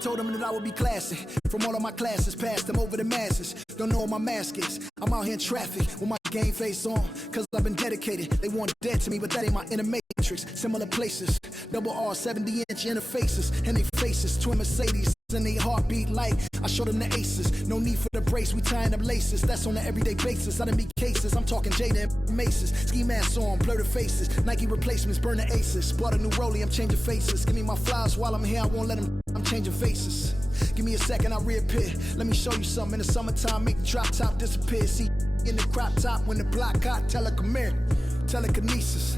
Told them that I would be classy. From all of my classes, passed them over the masses. Don't know what my mask is. I'm out here in traffic with my game face on. Cause I've been dedicated. They want dead to me, but that ain't my inner matrix. Similar places. Double R, 70-inch interfaces. And they faces. Twin Mercedes. And they heartbeat like I showed them the aces. No need for the brace, we tying up laces. That's on an everyday basis. I done beat cases. I'm talking Jada and Maces. Ski masks on, blur the faces. Nike replacements, burn the aces. Bought a new rollie, I'm changing faces. Give me my flowers while I'm here, I won't let them. I'm changing faces. Give me a second, I'll reappear. Let me show you something. In the summertime, make the drop top disappear. See in the crop top when the block hot. Tell her come here. Telekinesis.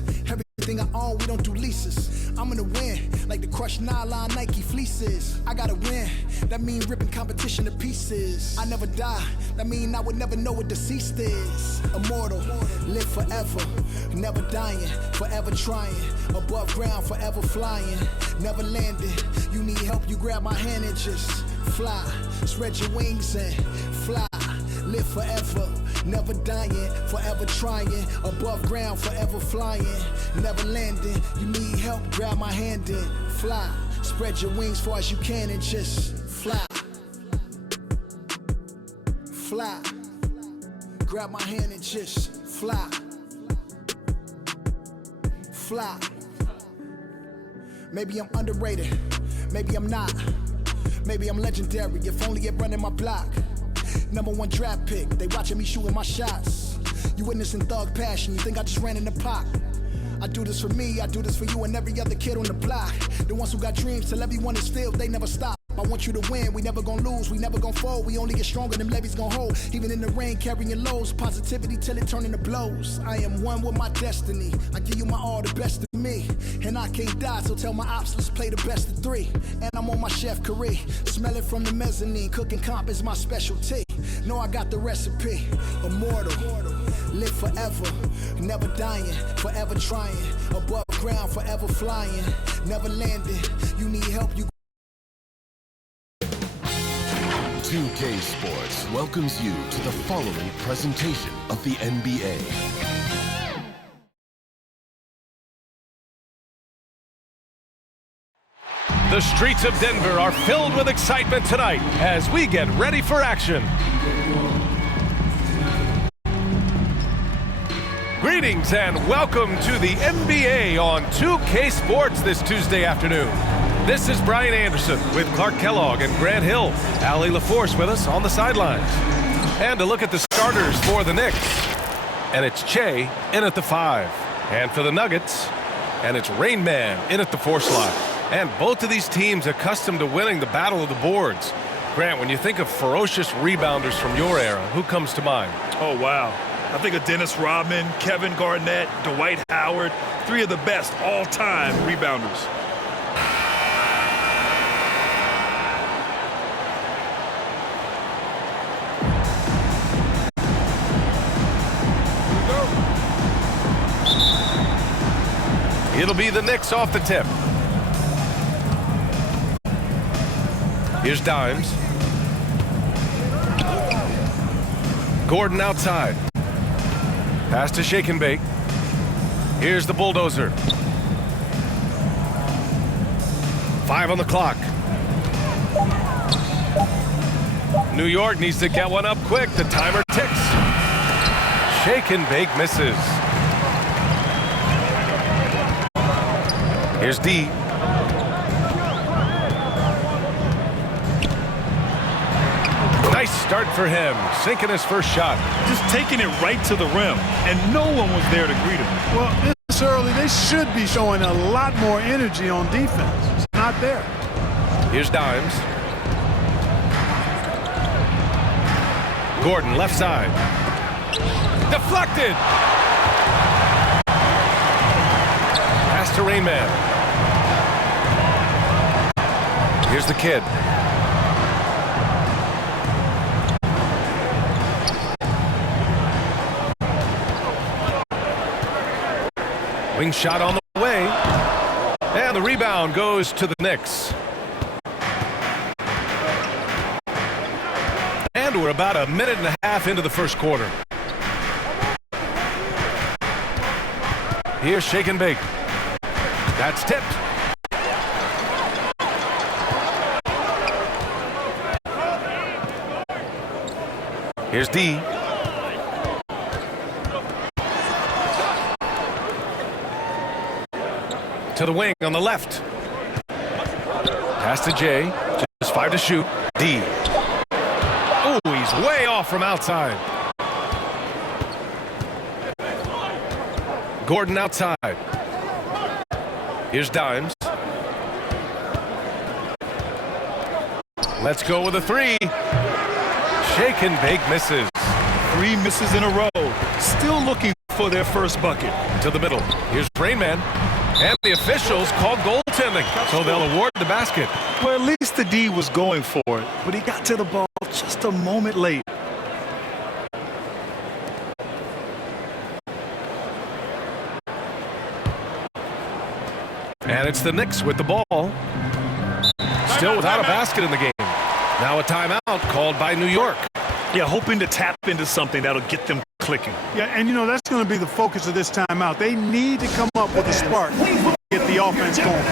Everything I own, we don't do leases. I'm gonna win, like the crushed nylon Nike fleeces. I gotta win, that mean ripping competition to pieces. I never die, that mean I would never know what deceased is. Immortal, live forever, never dying, forever trying. Above ground, forever flying, never landing. You need help, you grab my hand and just fly. Spread your wings and fly. Live forever, never dying, forever trying. Above ground, forever flying, never landing. You need help, grab my hand and fly. Spread your wings far as you can and just fly. Fly. Grab my hand and just fly. Fly. Maybe I'm underrated, maybe I'm not. Maybe I'm legendary, if only it running my block. #1 draft pick, they watching me shooting my shots. You witnessing thug passion, you think I just ran in the pot. I do this for me, I do this for you and every other kid on the block. The ones who got dreams, till everyone is filled, they never stop. I want you to win, we never gonna lose, we never gonna fold. We only get stronger, them levees gonna hold. Even in the rain, carrying lows, positivity till it turn into blows. I am one with my destiny, I give you my all, the best of me. And I can't die, so tell my ops, let's play the best of 3. And I'm on my chef career, smell it from the mezzanine. Cooking comp is my specialty, know I got the recipe. Immortal, live forever, never dying, forever trying. Above ground, forever flying, never landing. You need help, you 2K Sports welcomes you to the following presentation of the NBA. The streets of Denver are filled with excitement tonight as we get ready for action. Greetings and welcome to the NBA on 2K Sports this Tuesday afternoon. This is Brian Anderson with Clark Kellogg and Grant Hill. Allie LaForce with us on the sidelines. And a look at the starters for the Knicks. And it's Che in at the 5. And for the Nuggets, and it's Rain Man in at the 4 slot. And both of these teams accustomed to winning the battle of the boards. Grant, when you think of ferocious rebounders from your era, who comes to mind? Oh, wow. I think of Dennis Rodman, Kevin Garnett, Dwight Howard, 3 of the best all-time rebounders. It'll be the Knicks off the tip. Here's Dimes. Gordon outside. Pass to Shake and Bake. Here's the bulldozer. 5 on the clock. New York needs to get one up quick. The timer ticks. Shake and Bake misses. Here's D. Nice start for him, sinking his first shot. Just taking it right to the rim, and no one was there to greet him. Well, this early, they should be showing a lot more energy on defense. It's not there. Here's Dimes. Gordon, left side. Deflected. Pass to Rain Man. Here's the kid. Wing shot on the way. And the rebound goes to the Knicks. And we're about a minute and a half into the first quarter. Here's Shake and Bake. That's tipped. Here's D. To the wing on the left. Pass to J. Just 5 to shoot. D. Oh, he's way off from outside. Gordon outside. Here's Dimes. Let's go with a 3. Shake and bake misses. 3 misses in a row. Still looking for their first bucket. To the middle. Here's Rainman. And the officials called goaltending, so they'll award the basket. Well, at least the D was going for it, but he got to the ball just a moment late. And it's the Knicks with the ball. Still without a basket in the game. Now a timeout called by New York. Yeah, hoping to tap into something that'll get them clicking. Yeah, and you know, that's going to be the focus of this timeout. They need to come up with a spark to get the offense going.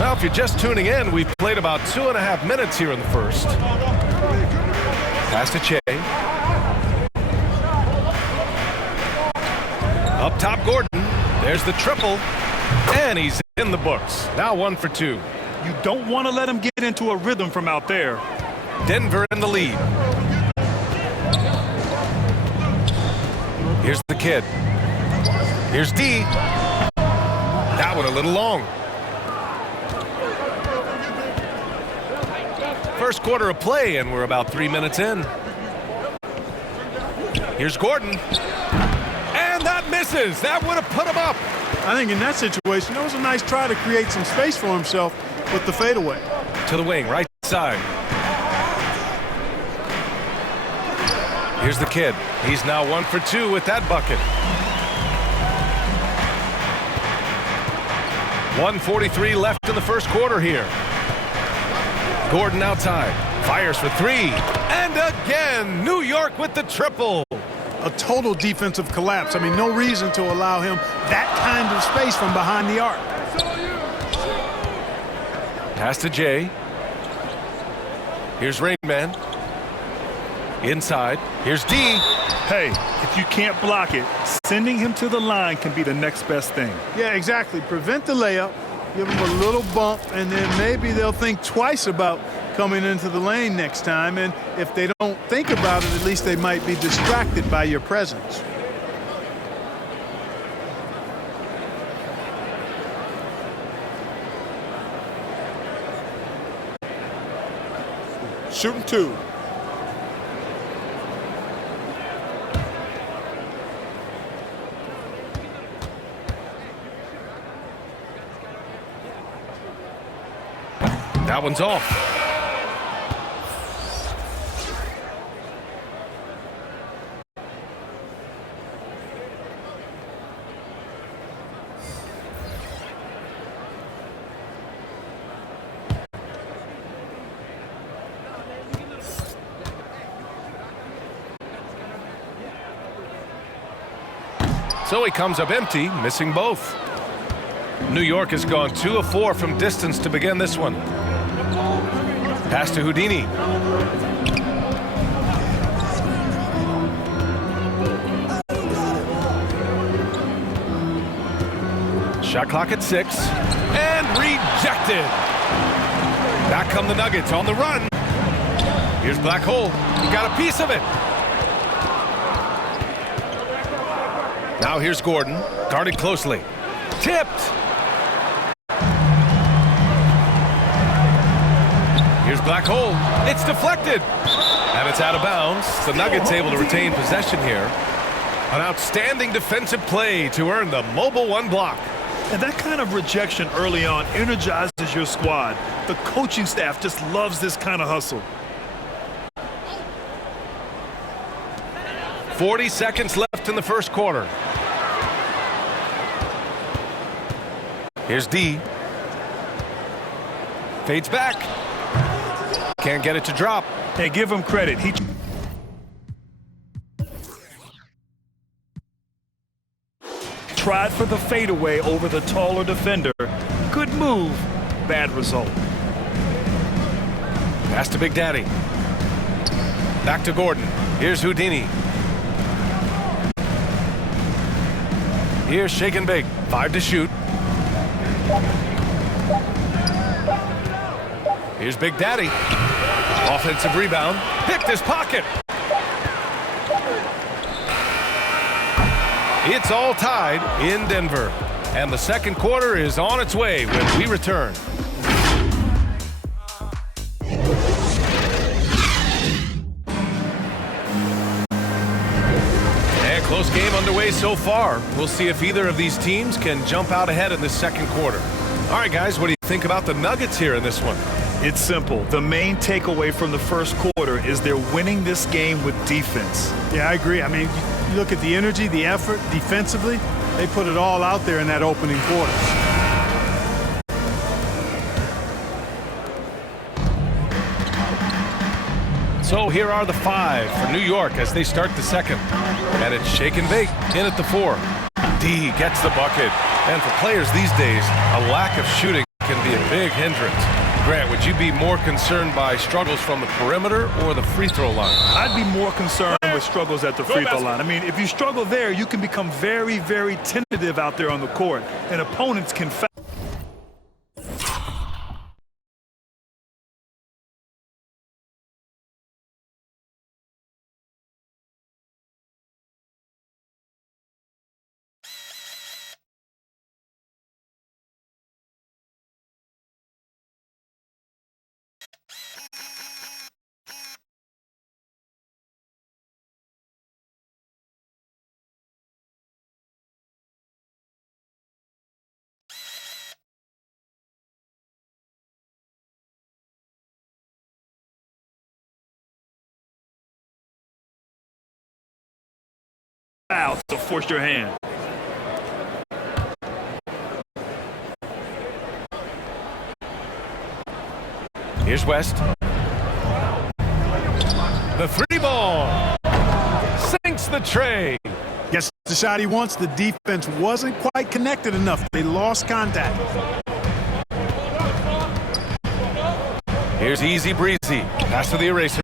Now, if you're just tuning in, we've played about 2.5 minutes here in the first. Pass to Che. Up top, Gordon. There's the triple. And he's in the books. Now 1 for 2. You don't want to let him get into a rhythm from out there. Denver in the lead. Here's the kid. Here's D. That one a little long. First quarter of play, and we're about 3 minutes in. Here's Gordon. And that misses. That would have put him up. I think in that situation, that was a nice try to create some space for himself with the fadeaway. To the wing, right side. Here's the kid. He's now 1 for 2 with that bucket. 1:43 left in the first quarter here. Gordon outside. Fires for 3. And again, New York with the triple. A total defensive collapse. I mean, no reason to allow him that kind of space from behind the arc. Pass to Jay. Here's Rainman. Inside. Here's D. Hey, if you can't block it, sending him to the line can be the next best thing. Yeah, exactly. Prevent the layup, give him a little bump, and then maybe they'll think twice about coming into the lane next time. And if they don't think about it, at least they might be distracted by your presence. Shooting 2. That one's off. So he comes up empty, missing both. New York has gone 2 of 4 from distance to begin this one. Pass to Houdini. Shot clock at 6. And rejected. Back come the Nuggets on the run. Here's Black Hole. He got a piece of it. Now here's Gordon, guarded closely. Tipped. Here's Black Hole. It's deflected. And it's out of bounds. The Nuggets able to retain possession here. An outstanding defensive play to earn the mobile one block. And that kind of rejection early on energizes your squad. The coaching staff just loves this kind of hustle. 40 seconds left in the first quarter. Here's D. Fades back. Can't get it to drop. Hey, give him credit. He tried for the fadeaway over the taller defender. Good move, bad result. Pass to Big Daddy. Back to Gordon. Here's Houdini. Here's Shake and Bake. 5 to shoot. Here's Big Daddy. Offensive rebound. Picked his pocket. It's all tied in Denver. And the second quarter is on its way when we return. And close game underway so far. We'll see if either of these teams can jump out ahead in the second quarter. All right, guys, what do you think about the Nuggets here in this one? It's simple. The main takeaway from the first quarter is they're winning this game with defense. Yeah, I agree. I mean, you look at the energy, the effort defensively, they put it all out there in that opening quarter. So here are the 5 for New York as they start the second. And it's Shake and Bake in at the 4. D gets the bucket. And for players these days, a lack of shooting can be a big hindrance. Grant, would you be more concerned by struggles from the perimeter or the free throw line? I'd be more concerned with struggles at the free throw line. I mean, if you struggle there, you can become very, very tentative out there on the court, and opponents can foul. To force your hand. Here's West. The 3 ball. Sinks the tray. Gets the shot he wants. The defense wasn't quite connected enough. They lost contact. Here's Easy Breezy. Pass to the eraser.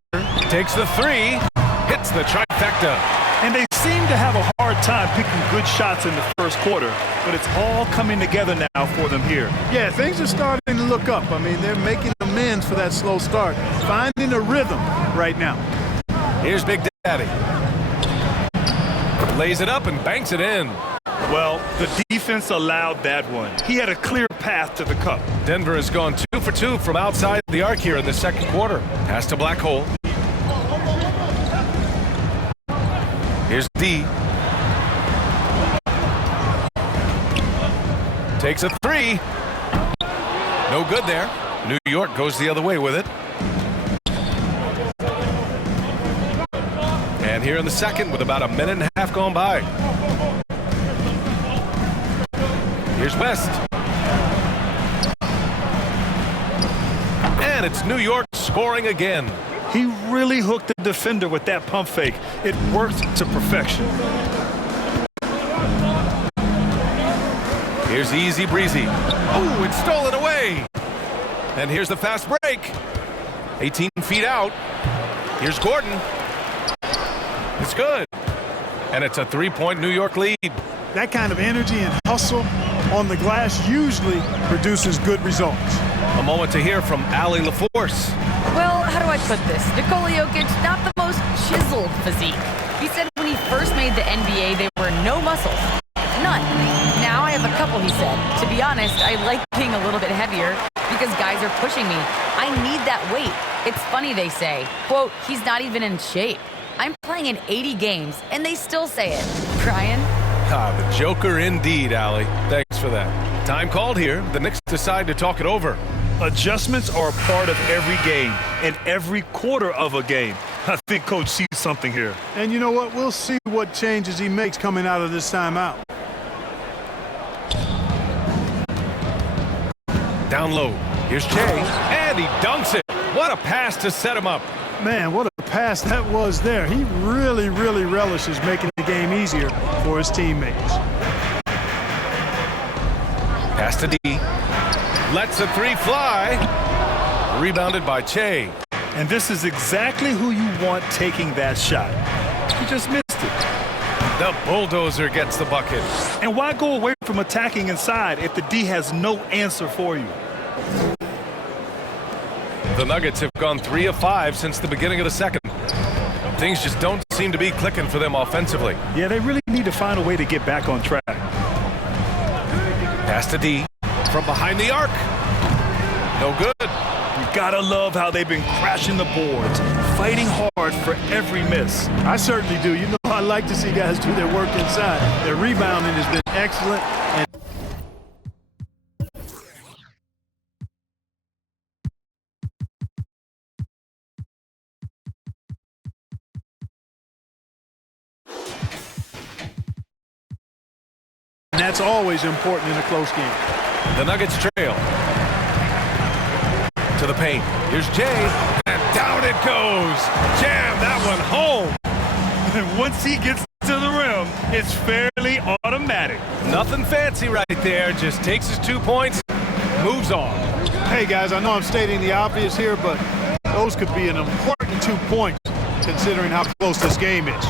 Takes the 3. Hits the trifecta. And they seem to have a hard time picking good shots in the first quarter, but it's all coming together now for them here. Yeah, things are starting to look up. I mean, they're making amends for that slow start, finding a rhythm right now. Here's Big Daddy. Lays it up and banks it in. Well, the defense allowed that one. He had a clear path to the cup. Denver has gone 2 for 2 from outside the arc here in the second quarter. Pass to Black Hole. Here's D. Takes a 3. No good there. New York goes the other way with it. And here in the second with about a minute and a half gone by. Here's West. And it's New York scoring again. He really hooked the defender with that pump fake. It worked to perfection. Here's Easy Breezy. Oh, it's stolen away. And here's the fast break. 18 feet out. Here's Gordon. It's good. And it's a 3-point New York lead. That kind of energy and hustle on the glass usually produces good results. A moment to hear from Allie LaForce. Well, how do I put this? Nikola Jokic, not the most chiseled physique. He said when he first made the NBA, there were no muscles. None. Now I have a couple, he said. To be honest, I like being a little bit heavier because guys are pushing me. I need that weight. It's funny they say, quote, he's not even in shape. I'm playing in 80 games, and they still say it. Brian? The Joker indeed, Allie. Thanks for that. Time called here. The Knicks decide to talk it over. Adjustments are a part of every game and every quarter of a game. I think Coach sees something here. And you know what? We'll see what changes he makes coming out of this timeout. Down low. Here's Jay, and he dunks it. What a pass to set him up. Man, what a pass that was there. He really, really relishes making the game easier for his teammates. Pass to D. Lets a three fly. Rebounded by Che. And this is exactly who you want taking that shot. He just missed it. The bulldozer gets the bucket. And why go away from attacking inside if the D has no answer for you? The Nuggets have gone 3 of 5 since the beginning of the second. Things just don't seem to be clicking for them offensively. Yeah, they really need to find a way to get back on track. Pass to D from behind the arc. No good. You gotta love how they've been crashing the boards, fighting hard for every miss. I certainly do. You know, I like to see guys do their work inside. Their rebounding has been excellent. And that's always important in a close game. The Nuggets trail. To the paint. Here's Jay, and down it goes. Jam that one home. And once he gets to the rim, it's fairly automatic. Nothing fancy right there. Just takes his 2 points, moves on. Hey, guys, I know I'm stating the obvious here, but those could be an important 2 points considering how close this game is.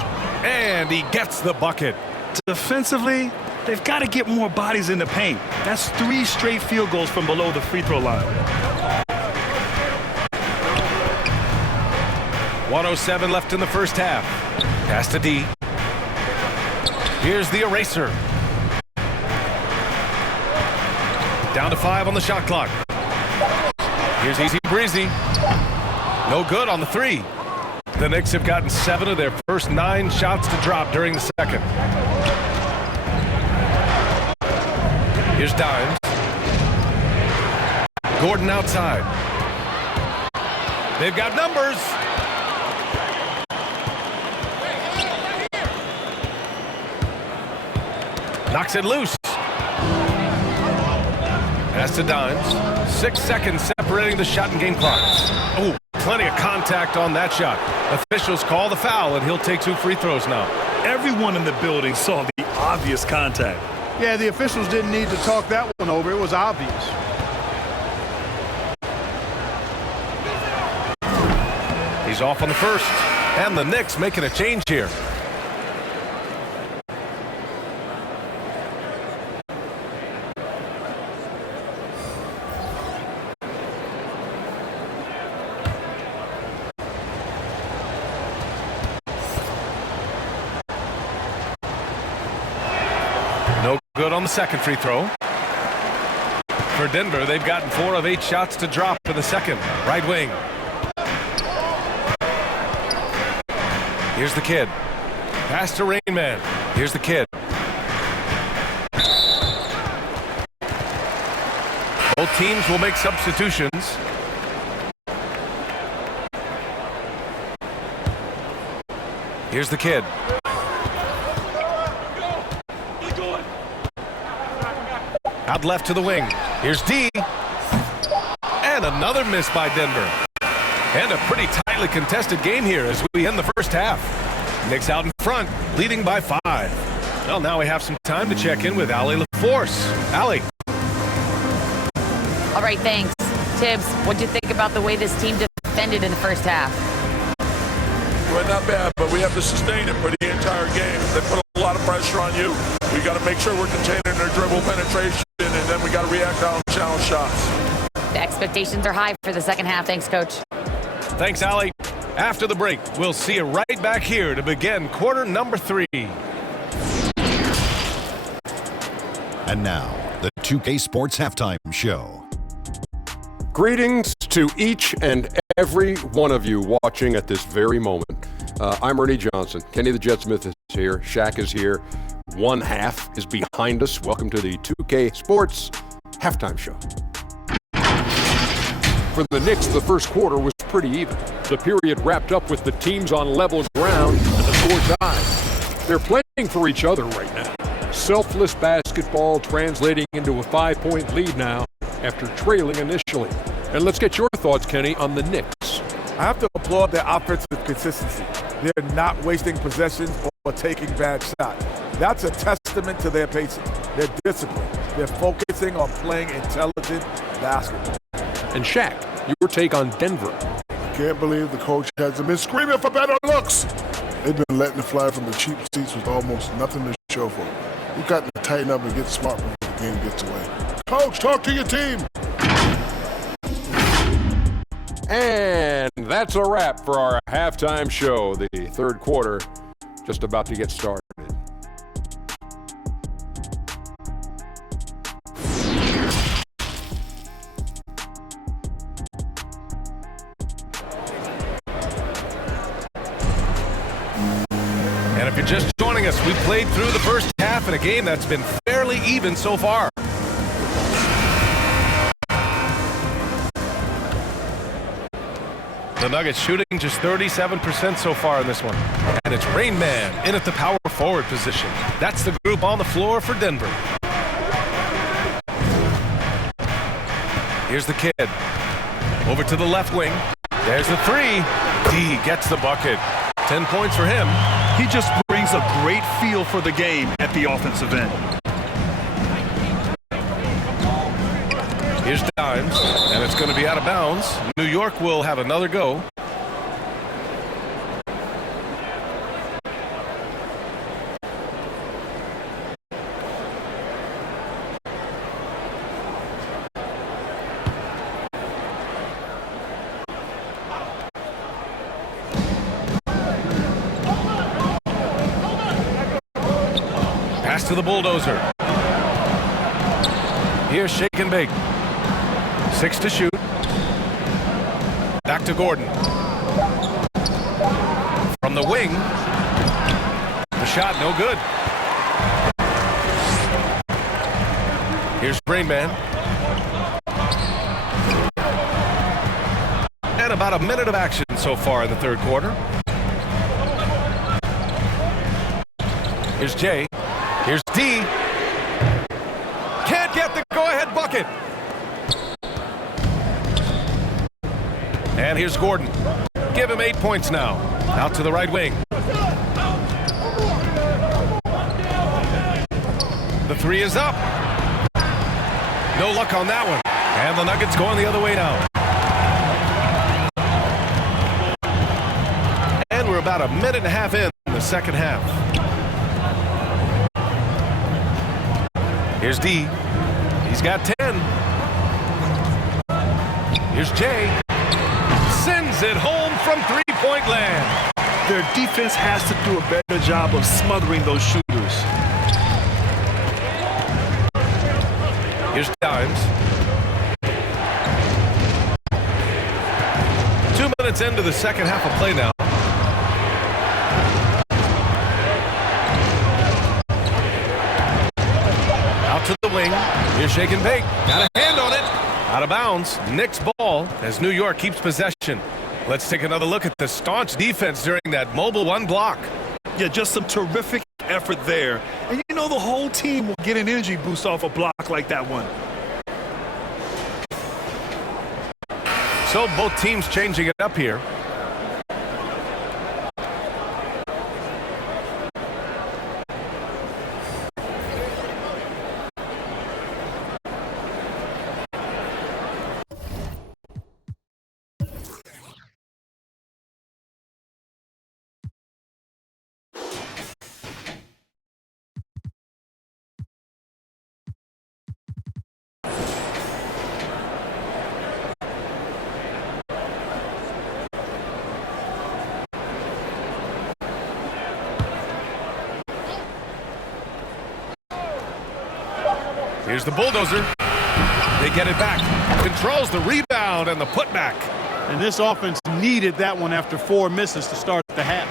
And he gets the bucket. Defensively, they've got to get more bodies in the paint. That's 3 straight field goals from below the free throw line. 1:07 left in the first half. Pass to D. Here's the eraser. Down to 5 on the shot clock. Here's easy breezy. No good on the 3. The Knicks have gotten 7 of their first 9 shots to drop during the second. Here's Dimes. Gordon outside. They've got numbers. Knocks it loose. Pass to Dimes. 6 seconds separating the shot and game clocks. Oh, plenty of contact on that shot. Officials call the foul, and he'll take 2 free throws now. Everyone in the building saw the obvious contact. Yeah, the officials didn't need to talk that one over. It was obvious. He's off on the first, and the Knicks making a change here. No good on the second free throw. For Denver, they've gotten 4 of 8 shots to drop in the second. Right wing. Here's the kid. Pass to Rain Man. Here's the kid. Both teams will make substitutions. Here's the kid. Out left to the wing. Here's D. And another miss by Denver. And a pretty tightly contested game here as we end the first half. Knicks out in front, leading by 5. Well, now we have some time to check in with Allie LaForce. Allie. All right, thanks. Tibbs, what'd you think about the way this team defended in the first half? Well, not bad, but we have to sustain it for the entire game. They put a lot of pressure on you. We got to make sure we're containing their dribble penetration, and then we got to react on challenge shots. The expectations are high for the second half. Thanks, Coach. Thanks, Allie. After the break, we'll see you right back here to begin quarter number 3. And now, the 2K Sports Halftime Show. Greetings to each and every one of you watching at this very moment. I'm Ernie Johnson. Kenny the Jet Smith is here. Shaq is here. One half is behind us. Welcome to the 2K Sports Halftime Show. For the Knicks, the first quarter was pretty even. The period wrapped up with the teams on level ground and the score tied. They're playing for each other right now. Selfless basketball translating into a 5-point lead now after trailing initially. And let's get your thoughts, Kenny, on the Knicks. I have to applaud their offensive consistency. They're not wasting possessions or taking bad shots. That's a testament to their pacing, their discipline. They're focusing on playing intelligent basketball. And Shaq, your take on Denver. Can't believe the coach hasn't been screaming for better looks. They've been letting it fly from the cheap seats with almost nothing to show for it. We've got to tighten up and get smart before the game gets away. Coach, talk to your team. And that's a wrap for our halftime show. The third quarter just about to get started. And if you're just joining us, we played through the first half in a game that's been fairly even so far. The Nuggets shooting just 37% so far in this one. And it's Rain Man in at the power forward position. That's the group on the floor for Denver. Here's the kid. Over to the left wing. There's the three. D gets the bucket. 10 points for him. He just brings a great feel for the game at the offensive end. Here's Dimes, and it's going to be out of bounds. New York will have another go. Pass to the bulldozer. Here's Shake and Bake. 6 to shoot. Back to Gordon. From the wing. The shot no good. Here's Rain Man. And about a minute of action so far in the third quarter. Here's Jay. Here's D. Can't get the go-ahead bucket. And here's Gordon. Give him 8 points now. Out to the right wing. The three is up. No luck on that one. And the Nuggets going the other way now. And we're about a minute and a half in the second half. Here's D. He's got 10. Here's Jay. Sends it home from three-point land. Their defense has to do a better job of smothering those shooters. Here's Dimes. 2 minutes into the second half of play now. Out to the wing. Here's Shake and Bake. Got a hand on it. Out of bounds. Knicks ball as New York keeps possession. Let's take another look at the staunch defense during that mobile one block. Yeah, just some terrific effort there. And you know the whole team will get an energy boost off a block like that one. So both teams changing it up here. Here's the bulldozer. They get it back. Controls the rebound and the putback. And this offense needed that one after 4 misses to start the half.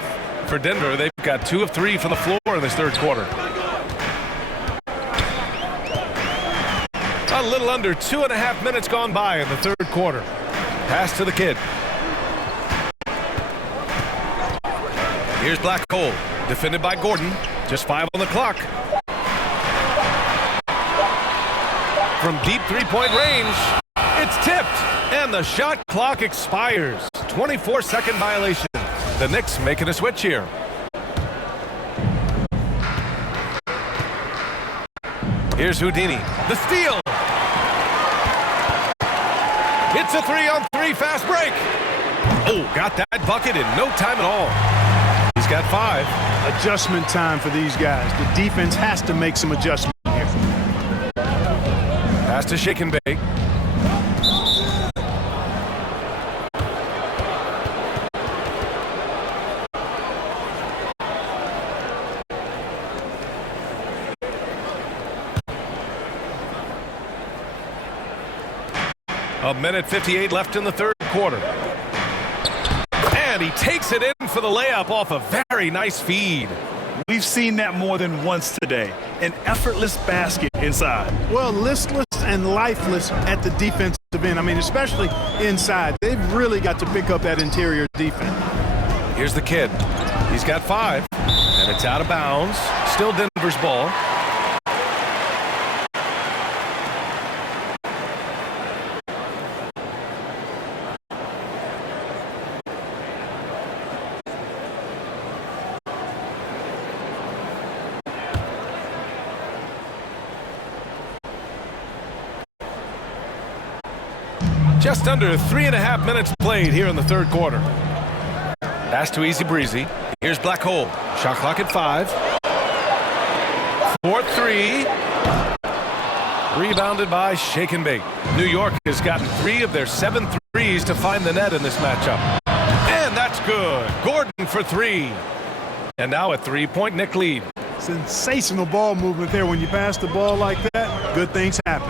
For Denver, they've got 2 of 3 from the floor in this third quarter. A little under 2.5 minutes gone by in the third quarter. Pass to the kid. Here's Black Hole, defended by Gordon. Just 5 on the clock. From deep three-point range, it's tipped, and the shot clock expires. 24-second violation. The Knicks making a switch here. Here's Houdini. The steal. It's a 3-on-3 fast break. Oh, got that bucket in no time at all. He's got 5. Adjustment time for these guys. The defense has to make some adjustments here. Pass to Shake and Bake. A minute 58 left in the third quarter. And he takes it in for the layup off a very nice feed. We've seen that more than once today. An effortless basket inside. Well, listless and lifeless at the defensive end. I mean, especially inside. They've really got to pick up that interior defense. Here's the kid. He's got 5, and it's out of bounds. Still Denver's ball. Just under 3.5 minutes played here in the third quarter. Pass to Easy Breezy. Here's Black Hole. Shot clock at 5. 4-3. Rebounded by Shake and Bake. New York has gotten 3 of their 7 threes to find the net in this matchup. And that's good. Gordon for 3. And now a 3-point Knick lead. Sensational ball movement there. When you pass the ball like that, good things happen.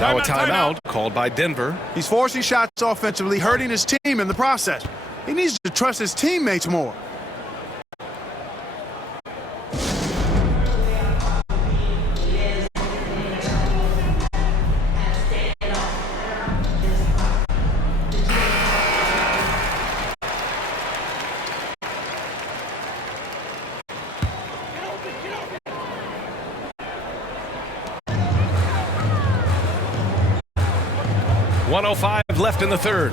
Now a timeout called by Denver. He's forcing shots offensively, hurting his team in the process. He needs to trust his teammates more. .105 left in the third.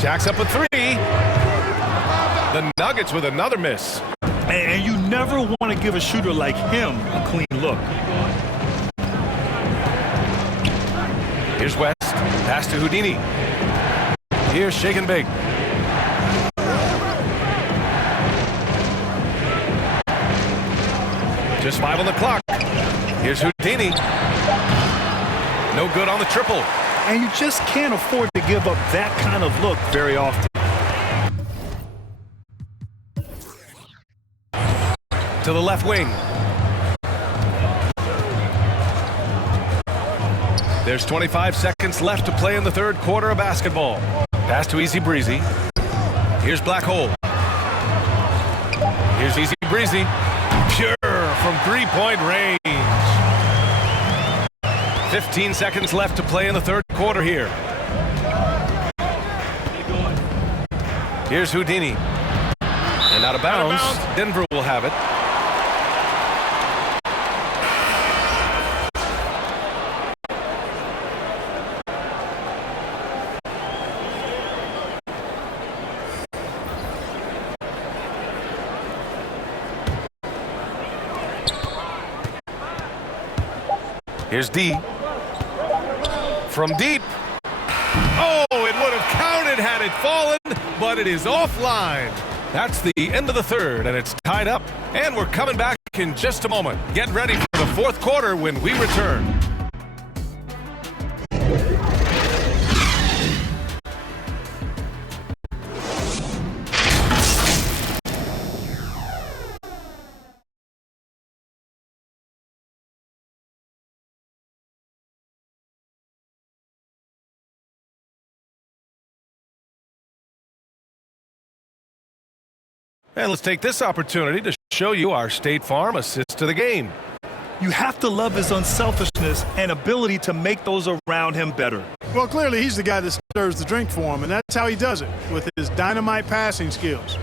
Jacks up with 3. The Nuggets with another miss. And you never want to give a shooter like him a clean look. Here's West. Pass to Houdini. Here's Shake and Bake. Just 5 on the clock. Here's Houdini. No good on the triple. And you just can't afford to give up that kind of look very often. To the left wing. There's 25 seconds left to play in the third quarter of basketball. Pass to Easy Breezy. Here's Black Hole. Here's Easy Breezy. Pure from 3-point range. 15 seconds left to play in the third quarter here. Here's Houdini. And out of bounds. Denver will have it. Here's D. From deep. Oh, it would have counted had it fallen, but it is offline. That's the end of the third, and it's tied up. And we're coming back in just a moment. Get ready for the fourth quarter when we return. And let's take this opportunity to show you our State Farm assist to the game. You have to love his unselfishness and ability to make those around him better. Well, clearly he's the guy that stirs the drink for him, and that's how he does it, with his dynamite passing skills.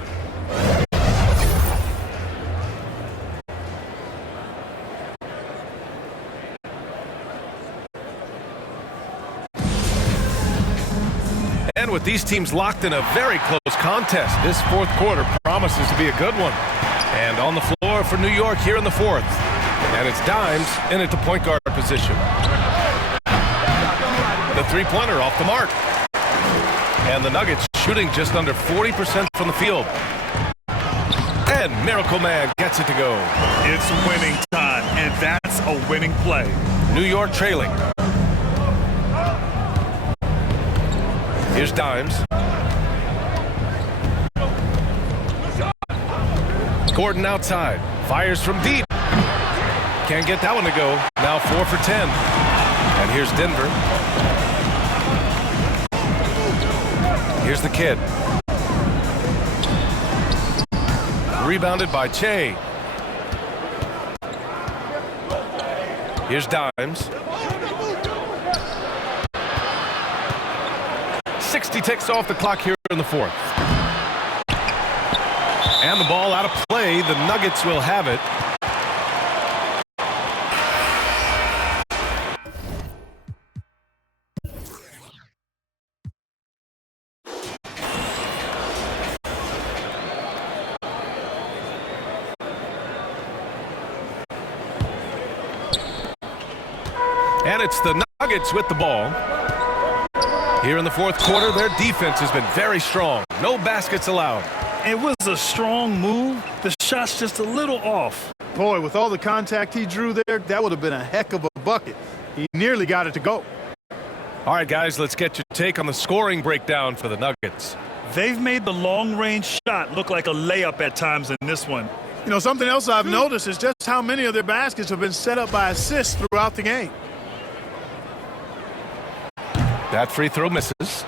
And with these teams locked in a very close contest, this fourth quarter promises to be a good one. And on the floor for New York here in the fourth. And it's Dimes in at the point guard position. The three-pointer off the mark. And the Nuggets shooting just under 40% from the field. And Miracle Man gets it to go. It's winning time, and that's a winning play. New York trailing. Here's Dimes. Gordon outside. Fires from deep. Can't get that one to go. Now 4 for 10. And here's Denver. Here's the kid. Rebounded by Che. Here's Dimes. 60 ticks off the clock here in the fourth. And the ball out of play. The Nuggets will have it. And it's the Nuggets with the ball. Here in the fourth quarter, their defense has been very strong. No baskets allowed. It was a strong move. The shot's just a little off. Boy, with all the contact he drew there, that would have been a heck of a bucket. He nearly got it to go. All right, guys, let's get your take on the scoring breakdown for the Nuggets. They've made the long-range shot look like a layup at times in this one. You know, something else I've noticed is just how many of their baskets have been set up by assists throughout the game. That free throw misses.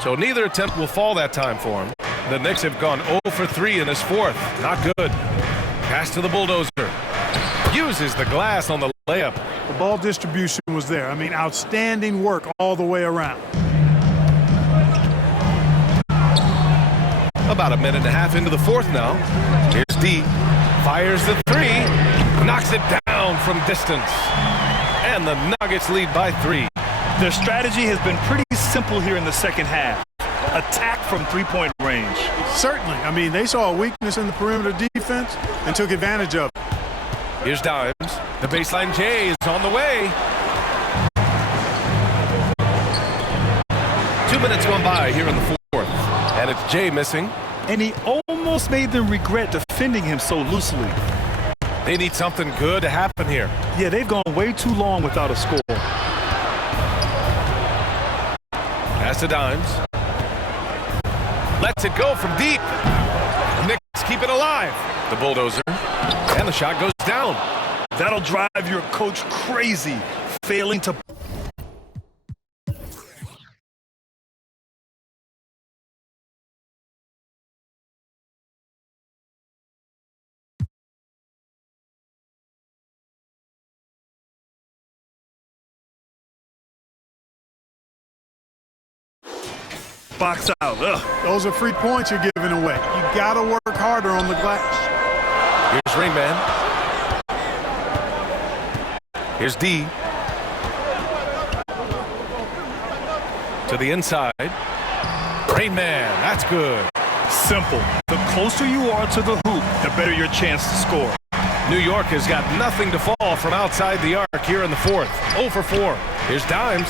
So neither attempt will fall that time for him. The Knicks have gone 0 for 3 in this fourth. Not good. Pass to the bulldozer. Uses the glass on the layup. The ball distribution was there. I mean, outstanding work all the way around. About a minute and a half into the fourth now. Here's D. Fires the three. Knocks it down from distance. And the Nuggets lead by 3. Their strategy has been pretty simple here in the second half. Attack from three-point range. Certainly. I mean, they saw a weakness in the perimeter defense and took advantage of it. Here's Dimes. The baseline J is on the way. 2 minutes gone by here in the fourth. And it's J missing. And he almost made them regret defending him so loosely. They need something good to happen here. Yeah, they've gone way too long without a score. Pass to Dimes. Lets it go from deep. Knicks keep it alive. The bulldozer. And the shot goes down. That'll drive your coach crazy, failing to... Box out. Ugh. Those are free points you're giving away. You got to work harder on the glass. Here's Ringman. Here's D. To the inside. Rainman, that's good. Simple. The closer you are to the hoop, the better your chance to score. New York has got nothing to fall from outside the arc here in the fourth. 0 for 4. Here's Dimes.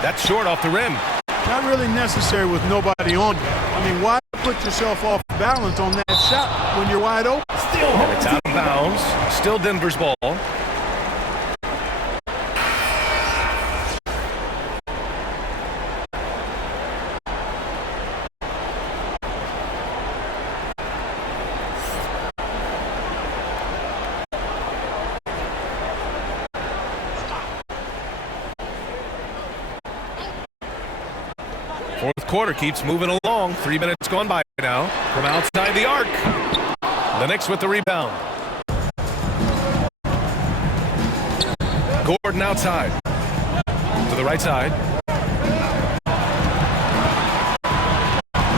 That's short off the rim. Not really necessary with nobody on you. I mean, why put yourself off balance on that shot when you're wide open? And it's out of bounds. Still Denver's ball. Fourth quarter keeps moving along. 3 minutes gone by now from outside the arc. The Knicks with the rebound. Gordon outside. To the right side.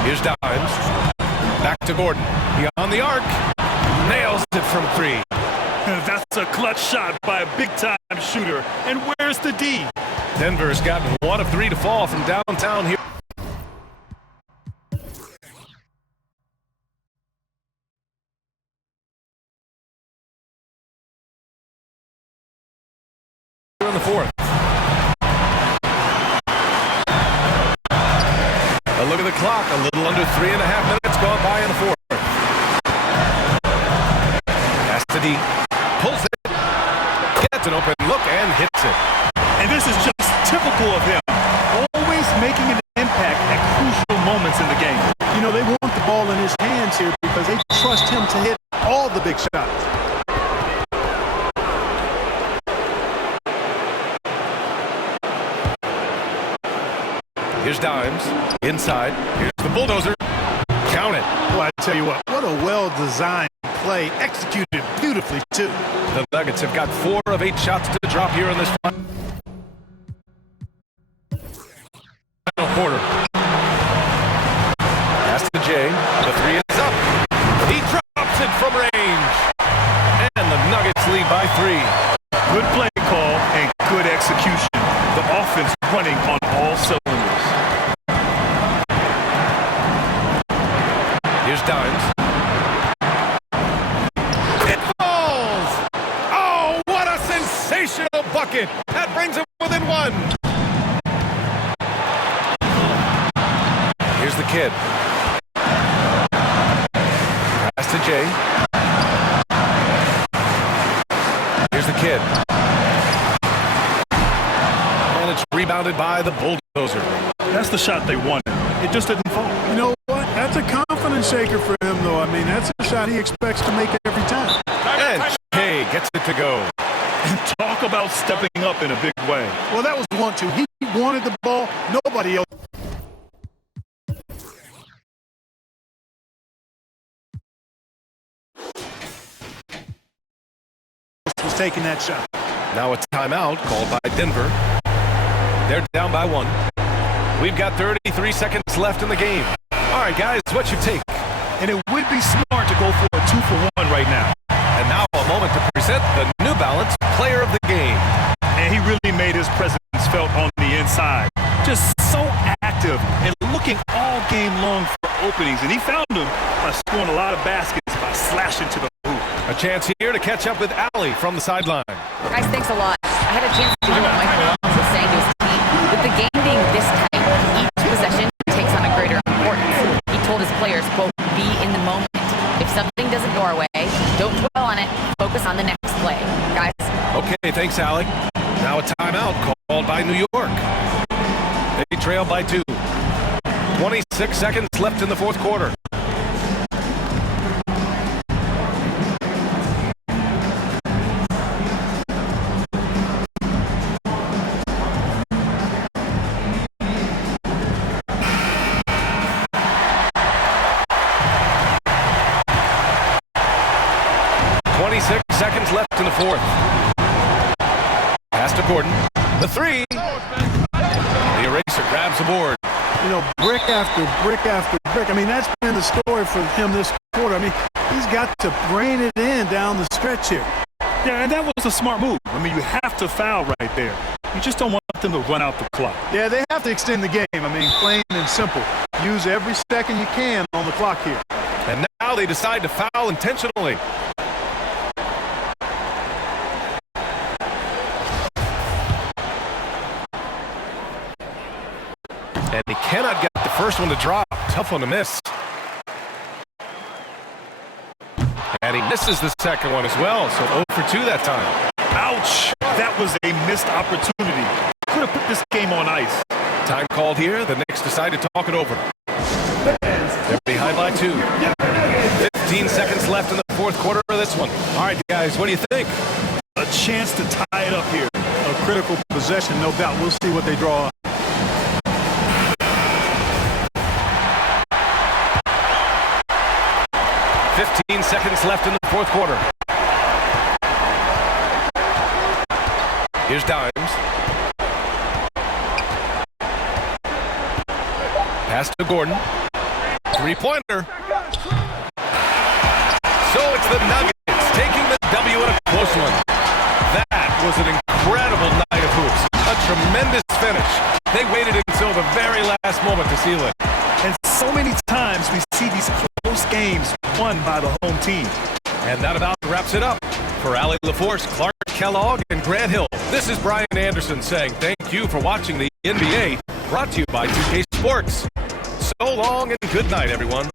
Here's Dimes. Back to Gordon. Beyond the arc. Nails it from 3. That's a clutch shot by a big-time shooter. And where's the D? Denver's gotten 1 of 3 to fall from downtown here. In the fourth. A look at the clock. A little under 3.5 minutes gone by in the fourth. Pass to D. Pulls it. Gets an open look and hits it. And this is just typical of him. Always making an impact at crucial moments in the game. You know, they want the ball in his hands here because they trust him to hit all the big shots. Here's Dimes. Inside. Here's the bulldozer. Count it. Well, I tell you what a well-designed play, executed beautifully, too. The Nuggets have got 4 of 8 shots to drop here in this final quarter. Pass to Jay. The 3 is up. He drops it from range. And the Nuggets lead by 3. Good play call and good execution. The offense running on all cylinders. Here's Dimes. It falls! Oh, what a sensational bucket! That brings him within 1. Here's the kid. Pass to Jay. Here's the kid. And it's rebounded by the bulldozer. That's the shot they wanted. It just didn't fall. You know what? That's a confidence shaker for him, though. I mean, that's a shot he expects to make every time. And Jay gets it to go. And talk about stepping up in a big way. Well, that was 1-2. He wanted the ball. Nobody else was taking that shot. Now a timeout called by Denver. They're down by 1. We've got 33 seconds left in the game. All right, guys, what's your take? And it would be smart to go for a 2-for-1 right now. And now a moment to present the New Balance Player of the Game. And he really made his presence felt on the inside. Just so active and looking all game long for openings. And he found them by scoring a lot of baskets, by slashing to the hoop. A chance here to catch up with Allie from the sideline. Guys, thanks a lot. I had a chance to hear what Michael Long was saying to his team. With the game being this tight, each possession takes on a greater importance. He told his players, quote, be in the moment. If something doesn't go our way, don't dwell on it. Focus on the next play. Guys. Okay, thanks, Allie. Now a timeout called by New York. They trail by 2. 26 seconds left in the fourth quarter. Seconds left in the fourth. Pass to Gordon. The 3. The eraser grabs the board. You know, brick after brick after brick. I mean, that's been the story for him this quarter. I mean, he's got to rein it in down the stretch here. Yeah, and that was a smart move. I mean, you have to foul right there. You just don't want them to run out the clock. Yeah, they have to extend the game. I mean, plain and simple. Use every second you can on the clock here. And now they decide to foul intentionally. And he cannot get the first one to drop. Tough one to miss. And he misses the second one as well, so 0 for 2 that time. Ouch! That was a missed opportunity. Could have put this game on ice. Time called here. The Knicks decide to talk it over. They're behind by 2. 15 seconds left in the fourth quarter of this one. All right, guys, what do you think? A chance to tie it up here. A critical possession, no doubt. We'll see what they draw up. 15 seconds left in the fourth quarter. Here's Dimes. Pass to Gordon. Three-pointer. So it's the Nuggets taking the W in a close one. That was an incredible night of hoops. A tremendous finish. They waited until the very last moment to seal it. And so many times we see these close games won by the home team. And that about wraps it up. For Allie LaForce, Clark Kellogg, and Grant Hill, this is Brian Anderson saying thank you for watching the NBA, brought to you by 2K Sports. So long and good night, everyone.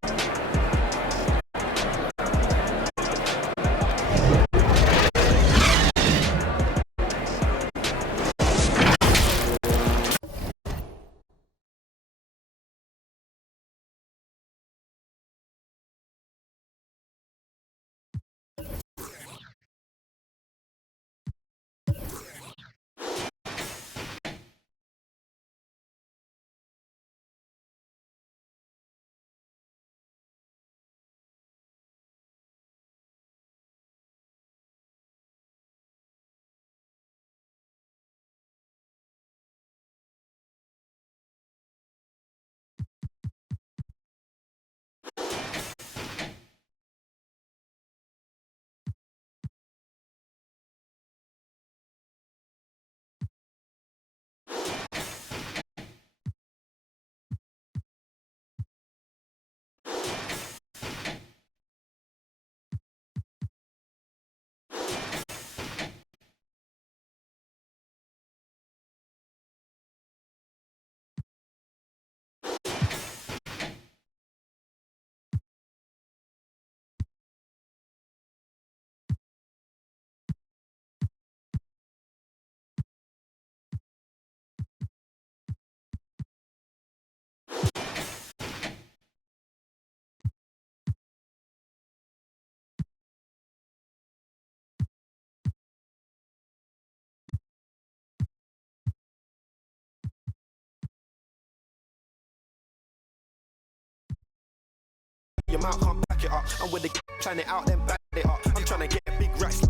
Your mouth can't back it up. I'm with the plan it out, then back it up. I'm trying to get big racks.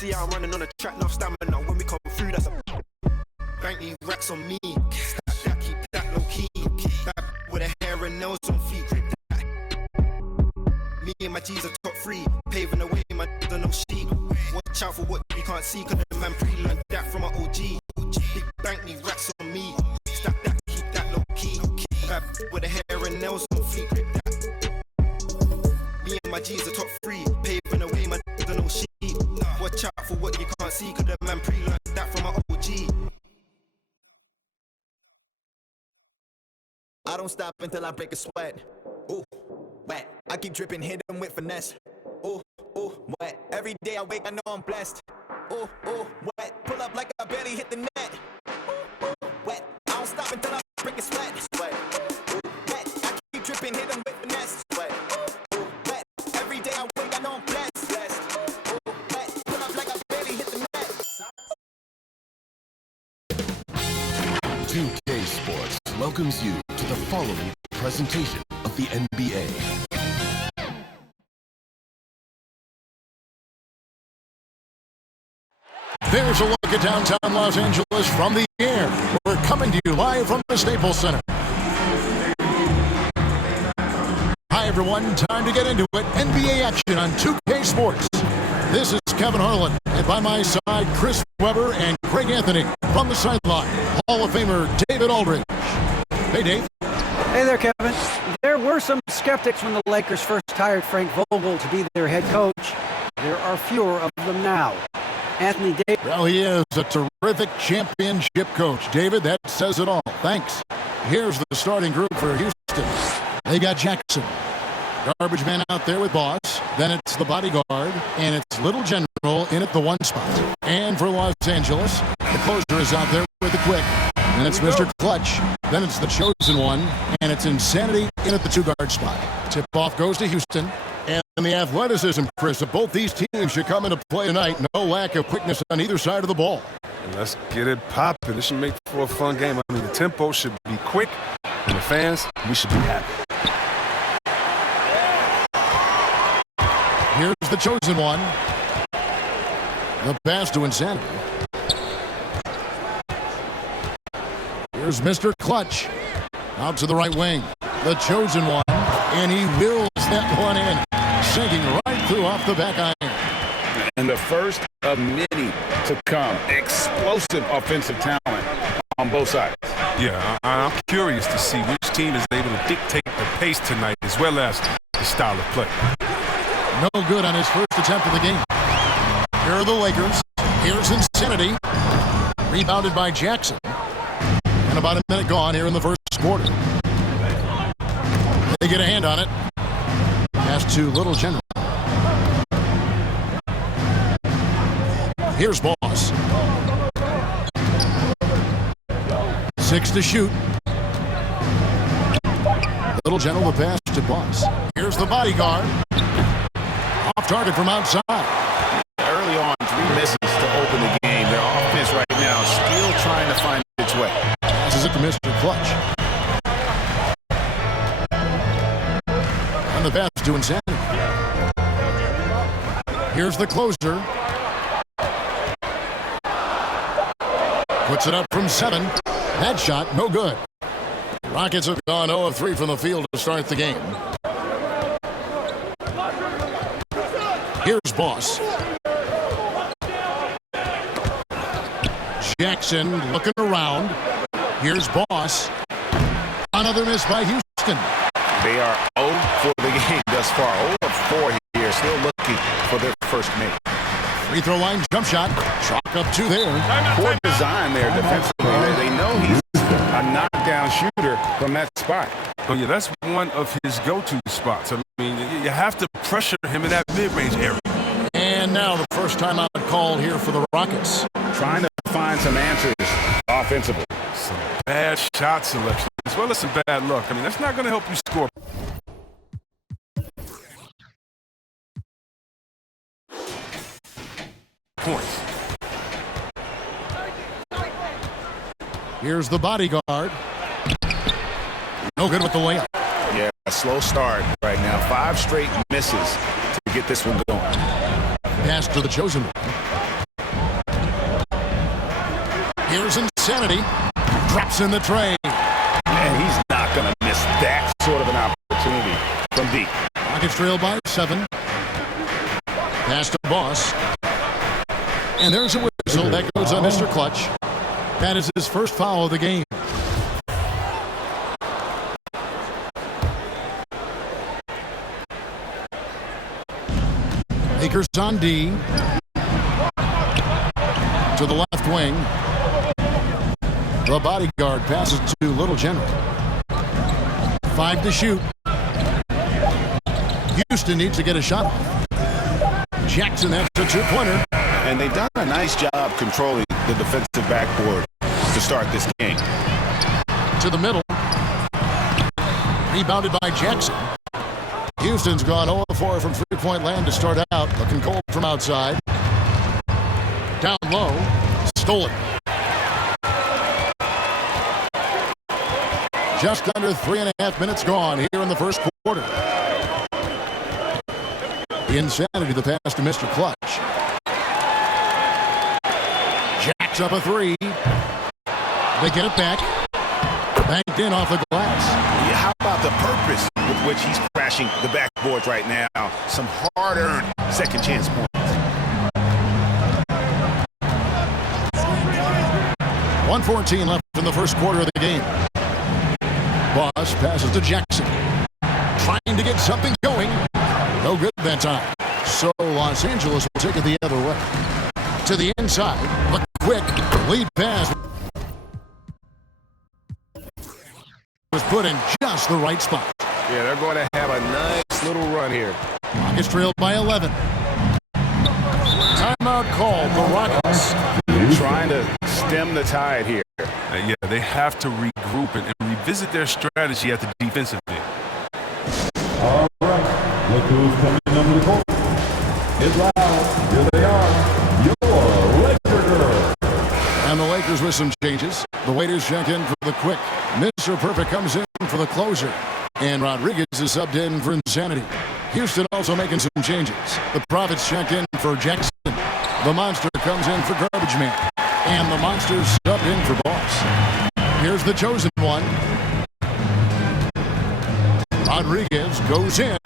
See how I'm running on the track, no stamina. When we come through, that's a bank these racks on me. Stack that, keep that low key. Back with a hair and nails on feet. Me and my G's are top 3, paving the way, my on no sheet. Watch out for what you can't see, cause the man pre-learned that from my OG. Big bank these racks on me. Stack that, keep that low key. Back with a hair and nails on feet. Me and my G's are top 3, paving the way, my on no sheet. Watch out for what you can't see, cause the man pre-learned that from my OG. I don't stop until I break a sweat. Ooh, wet. I keep dripping, hit them with finesse. Ooh, ooh, wet. Every day I wake, I know I'm blessed. Ooh, ooh, wet. Pull up like I barely hit the net. Ooh, ooh, wet. I don't stop until I break a sweat. Sweat. Ooh, wet. I keep dripping, hit them with finesse. Sweat. Ooh, wet. Every day I wake, I know I'm blessed. Blessed. Ooh, wet. Pull up like I barely hit the net. 2K Sports welcomes you to the following presentation of the NBA. There's a look at downtown Los Angeles from the air. We're coming to you live from the Staples Center. Hi, everyone. Time to get into it. NBA action on 2K Sports. This is Kevin Harlan, and by my side, Chris Webber and Craig Anthony. From the sideline, Hall of Famer David Aldridge. Hey, Dave. Hey there, Kevin. There were some skeptics when the Lakers first hired Frank Vogel to be their head coach. There are fewer of them now. Anthony Davis. Well, he is a terrific championship coach. David, that says it all. Thanks. Here's the starting group for Houston. They got Jackson. Garbage man out there with Boss. Then it's the bodyguard, and it's Little General in at the 1 spot. And for Los Angeles, the closer is out there with the quick. And it's Mr. Clutch. Then it's the chosen one, and it's Insanity in at the 2-guard spot. Tip-off goes to Houston. And the athleticism, Chris, of both these teams should come into play tonight. No lack of quickness on either side of the ball. And let's get it popping. This should make for a fun game. I mean, the tempo should be quick, and the fans, we should be happy. Here's the chosen one. The pass to Insanity. Here's Mr. Clutch. Out to the right wing. The chosen one. And he wills that one in. Sinking right through off the back iron. And the first of many to come. Explosive offensive talent on both sides. Yeah, I'm curious to see which team is able to dictate the pace tonight as well as the style of play. No good on his first attempt of the game. Here are the Lakers. Here's Insanity. Rebounded by Jackson. And about a minute gone here in the first quarter. They get a hand on it. Pass to Little General. Here's Boss. 6 to shoot. Little General, the pass to Boss. Here's the bodyguard. Off target from outside. Early on, 3 misses to open the game. Their offense right now still trying to find its way. Passes it to Mr. Clutch. And the pass to Insanity. Here's the closer. Puts it up from 7. That shot, no good. Rockets have gone 0 of 3 from the field to start the game. Here's Boss. Jackson looking around. Here's Boss. Another miss by Houston. They are 0 for the game thus far. 0 of 4 here, still looking for their first make. Free throw line jump shot. Chalk up 2 there. Poor design there defensively. They know he's a knockdown shooter from that spot. Oh, yeah, that's one of his go-to spots. I mean, you have to pressure him in that mid-range area. And now the first timeout called here for the Rockets. Trying to find some answers offensively. Some bad shot selection, as well as some bad luck. I mean, that's not going to help you score. Points. Here's the bodyguard. No good with the layup. Yeah, a slow start right now. 5 straight misses to get this one going. Pass to the chosen one. Here's Insanity. Drops in the tray. And he's not going to miss that sort of an opportunity from deep. Rockets trail by 7. Pass to Boss. And there's a whistle. That goes on Mr. Clutch. That is his first foul of the game. Lakers on D. To the left wing. The bodyguard passes to Little General. 5 to shoot. Houston needs to get a shot off. Jackson, that's a 2-pointer. And they've done a nice job controlling the defensive backboard to start this game. To the middle. Rebounded by Jackson. Houston's gone 0-4 from three-point land to start out. Looking cold from outside. Down low. Stolen. Just under 3.5 minutes gone here in the first quarter. Insanity, the pass to Mr. Clutch. Jacks up a 3. They get it back. Banked in off the glass. Yeah, how about the purpose with which he's crashing the backboards right now? Some hard-earned second chance points. 1:14 left in the first quarter of the game. Boss passes to Jackson. Trying to get something going. No good that time. So Los Angeles will take it the other way. To the inside. A quick lead pass. Was put in just the right spot. Yeah, they're going to have a nice little run here. Rockets trailed by 11. Timeout called. The Rockets trying to stem the tide here. Yeah, they have to regroup and revisit their strategy at the defensive end. All right, look who's coming under the court. It's loud. Here they are, your Laker girls. And the Lakers with some changes. The waiters check in for the quick. Mr. Perfect comes in for the closer. And Rodriguez is subbed in for Insanity. Houston also making some changes. The Prophets checked in for Jackson. The Monster comes in for Garbage Man. And the Monster's up in for Boss. Here's the chosen one. Rodriguez goes in.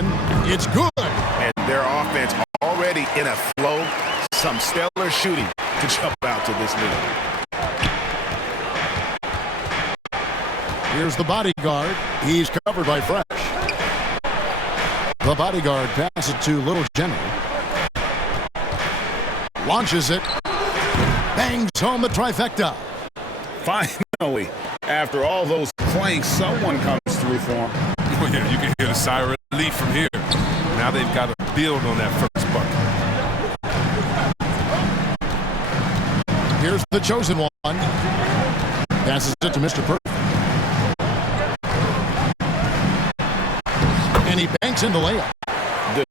It's good. And their offense already in a flow. Some stellar shooting to jump out to this lead. Here's the bodyguard. He's covered by Fresh. The bodyguard passes it to Little General. Launches it. Bangs home the trifecta. Finally, after all those clanks, someone comes through for him. Well, yeah, you can hear the siren leave from here. Now they've got to build on that first bucket. Here's the chosen one. Passes it to Mr. Perfect. And he banks in the layup.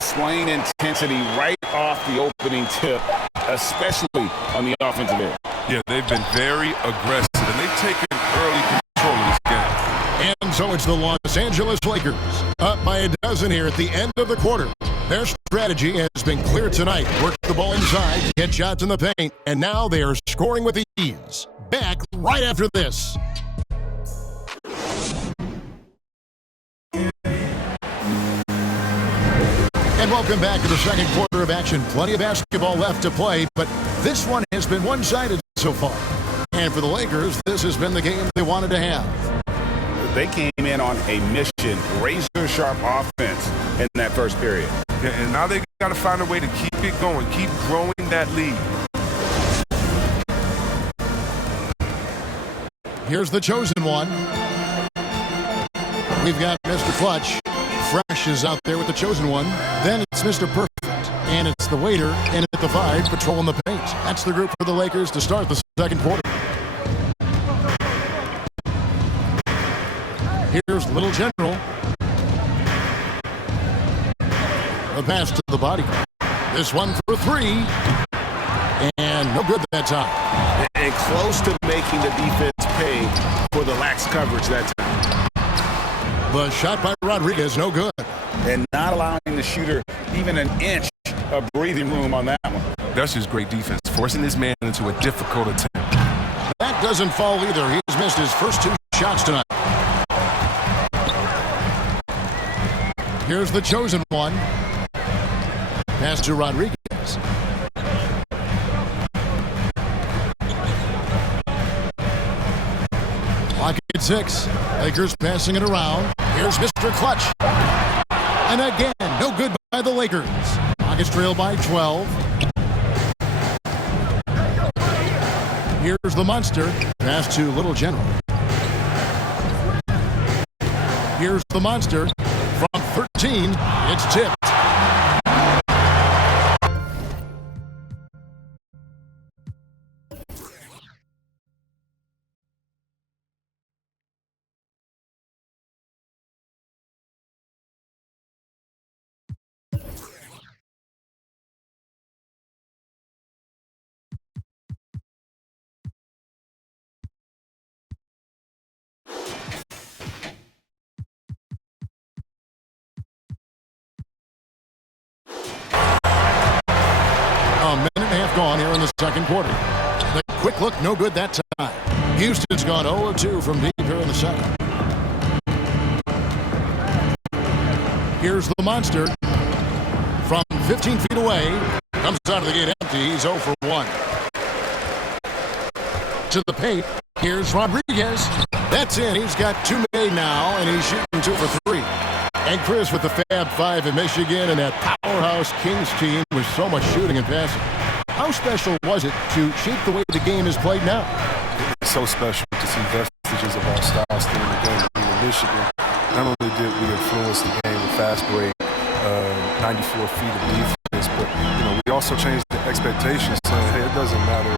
Displaying intensity right off the opening tip, especially on the offensive end. Yeah, they've been very aggressive, and they've taken early control of this game. And so it's the Los Angeles Lakers, up by a dozen here at the end of the quarter. Their strategy has been clear tonight. Work the ball inside, get shots in the paint, and now they are scoring with ease. Back right after this. And welcome back to the second quarter of action. Plenty of basketball left to play, but this one has been one-sided so far. And for the Lakers, this has been the game they wanted to have. They came in on a mission, razor-sharp offense in that first period. Yeah, and now they got to find a way to keep it going, keep growing that lead. Here's the chosen one. We've got Mr. Clutch. Fresh is out there with the chosen one. Then it's Mr. Perfect. And it's the waiter in at the 5 patrolling the paint. That's the group for the Lakers to start the second quarter. Here's Little General. The pass to the bodyguard. This one for 3. And no good that time. And close to making the defense pay for the lax coverage that time. The shot by Rodriguez, no good. And not allowing the shooter even an inch of breathing room on that one. That's just great defense, forcing this man into a difficult attempt. That doesn't fall either. He's missed his first 2 shots tonight. Here's the chosen one. Pass to Rodriguez. Clock at 6. Lakers passing it around. Here's Mr. Clutch. And again, no good by the Lakers. Rockets trail by 12. Here's the Monster. Pass to Little General. Here's the Monster. From 13, it's tipped. A minute and a half gone here in the second quarter. The quick look, no good that time. Houston's gone 0-2 from deep here in the second. Here's the Monster. From 15 feet away. Comes out of the gate empty. He's 0 for 1. To the paint. Here's Rodriguez. That's it. He's got 2 made now, and he's shooting 2 for 3. And Chris with the Fab 5 in Michigan and that powerhouse Kings team with so much shooting and passing. How special was it to shape the way the game is played now? It's so special to see vestiges of our style still in the game. In Michigan, not only did we influence the game with fast break, 94 feet of defense, but we also changed the expectations. Saying, hey, it doesn't matter,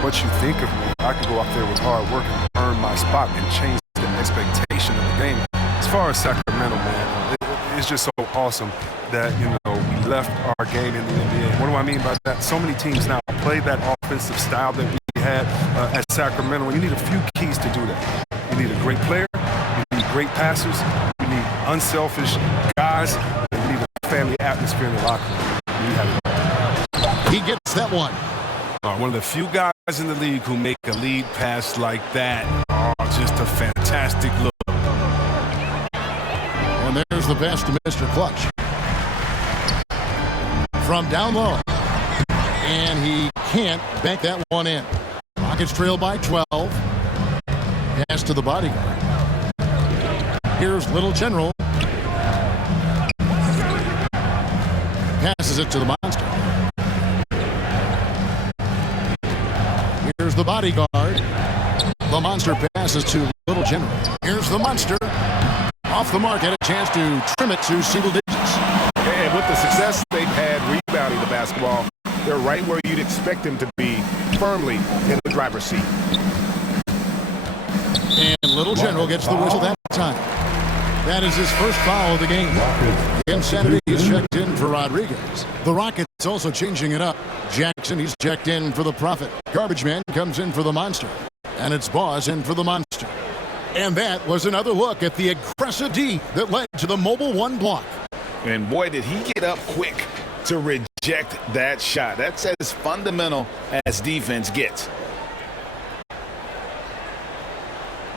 what you think of me. I can go out there with hard work and earn my spot and change the expectation of the game. As far as Sacramento, man, it's just so awesome that, we left our game in the NBA. What do I mean by that? So many teams now play that offensive style that we had at Sacramento. You need a few keys to do that. You need a great player. You need great passers. You need unselfish guys. You need a family atmosphere in the locker room. He gets that one. One of the few guys in the league who make a lead pass like that. Just a fantastic look. And there's the pass to Mr. Clutch. From down low. And he can't bank that one in. Rockets trail by 12. Pass to the bodyguard. Here's Little General. Passes it to the monster. Here's the bodyguard. The monster passes to Little General. Here's the monster. Off the mark, had a chance to trim it to single digits. And with the success they've had rebounding the basketball, they're right where you'd expect them to be, firmly in the driver's seat. And Little General gets the whistle that time. That is his first foul of the game. Insanity is checked in for Rodriguez. The Rockets also changing it up. Jackson, he's checked in for the Prophet. Garbage Man comes in for the Monster. And it's Boss in for the Monster. And that was another look at the aggressive D that led to the Mobile One block. And boy, did he get up quick to reject that shot. That's as fundamental as defense gets.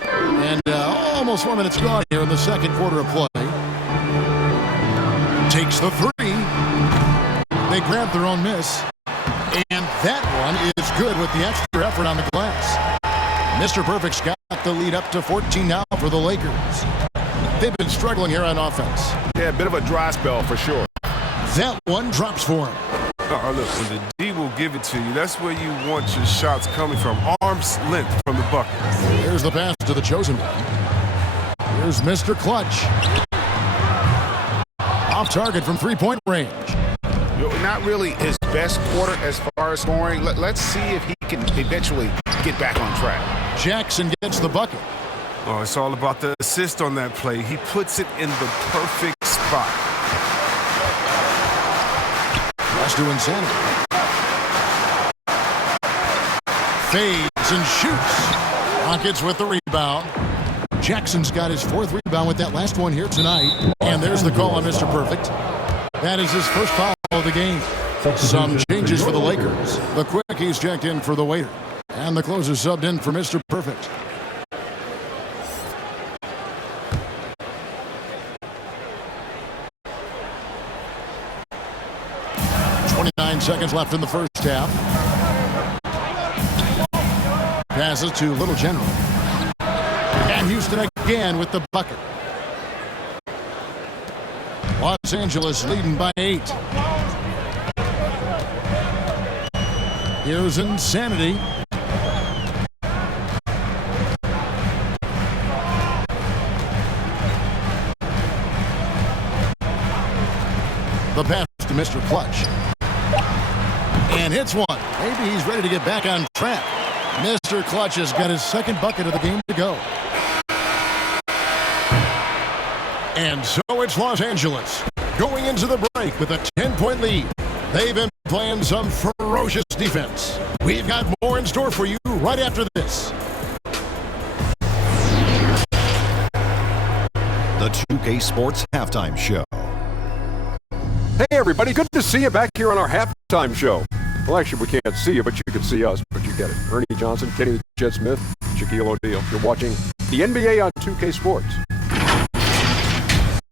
And almost 4 minutes gone here in the second quarter of play. Takes the three. They grab their own miss. And that one is good with the extra effort on the glass. Mr. Perfect's got the lead up to 14 now for the Lakers. They've been struggling here on offense. Yeah, a bit of a dry spell for sure. That one drops for him. Look, when the D will give it to you, that's where you want your shots coming from. Arm's length from the bucket. Here's the pass to the chosen one. Here's Mr. Clutch. Off target from three-point range. Not really his best quarter as far as scoring. Let's see if he can eventually get back on track. Jackson gets the bucket. Oh, it's all about the assist on that play. He puts it in the perfect spot. Pass to Insanity. Fades and shoots. Rockets with the rebound. Jackson's got his fourth rebound with that last one here tonight. And there's the call on Mr. Perfect. That is his first foul of the game. Some changes for the Lakers. The Quickies checked in for the waiter. And the closer subbed in for Mr. Perfect. Seconds left in the first half. Passes to Little General. And Houston again with the bucket. Los Angeles leading by 8. Here's Insanity. The pass to Mr. Clutch. And hits one. Maybe he's ready to get back on track. Mr. Clutch has got his second bucket of the game to go. And so it's Los Angeles going into the break with a 10-point lead. They've been playing some ferocious defense. We've got more in store for you right after this. The 2K Sports Halftime Show. Hey, everybody. Good to see you back here on our halftime show. Well, actually, we can't see you, but you can see us. But you get it. Ernie Johnson, Kenny Jet Smith, Shaquille O'Neal. You're watching the NBA on 2K Sports.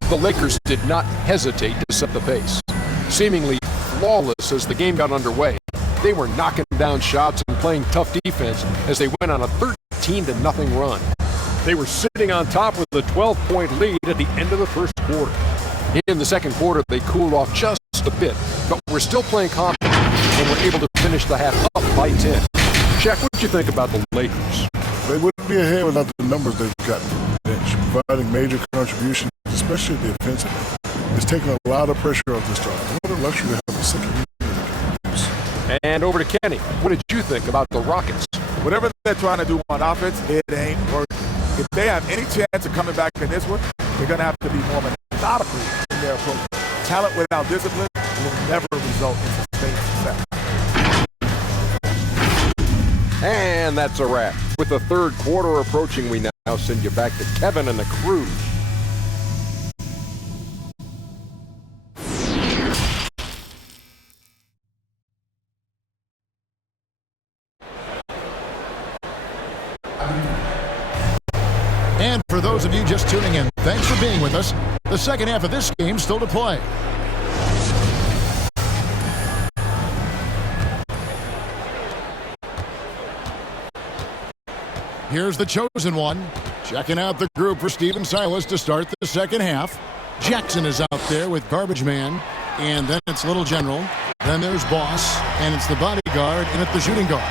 The Lakers did not hesitate to set the pace. Seemingly flawless as the game got underway, they were knocking down shots and playing tough defense as they went on a 13-0 run. They were sitting on top with a 12-point lead at the end of the first quarter. In the second quarter, they cooled off just a bit, but we're still playing confident and were able to finish the half up by 10. Shaq, what did you think about the Lakers? They wouldn't be ahead without the numbers they've got from the bench, providing major contributions, especially the offensive end. It's taking a lot of pressure off this team. What a luxury to have a second unit. And over to Kenny. What did you think about the Rockets? Whatever they're trying to do on offense, it ain't working. If they have any chance of coming back in this one, they're going to have to be more methodical in their approach. Talent without discipline will never result in sustained success. And that's a wrap. With the third quarter approaching, we now send you back to Kevin and the crew. those of you just tuning in, thanks for being with us. The second half of this game still to play. Here's the chosen one. Checking out the group for Steven Silas to start the second half. Jackson is out there with Garbage Man. And then it's Little General. Then there's Boss. And it's the bodyguard and it's the shooting guard.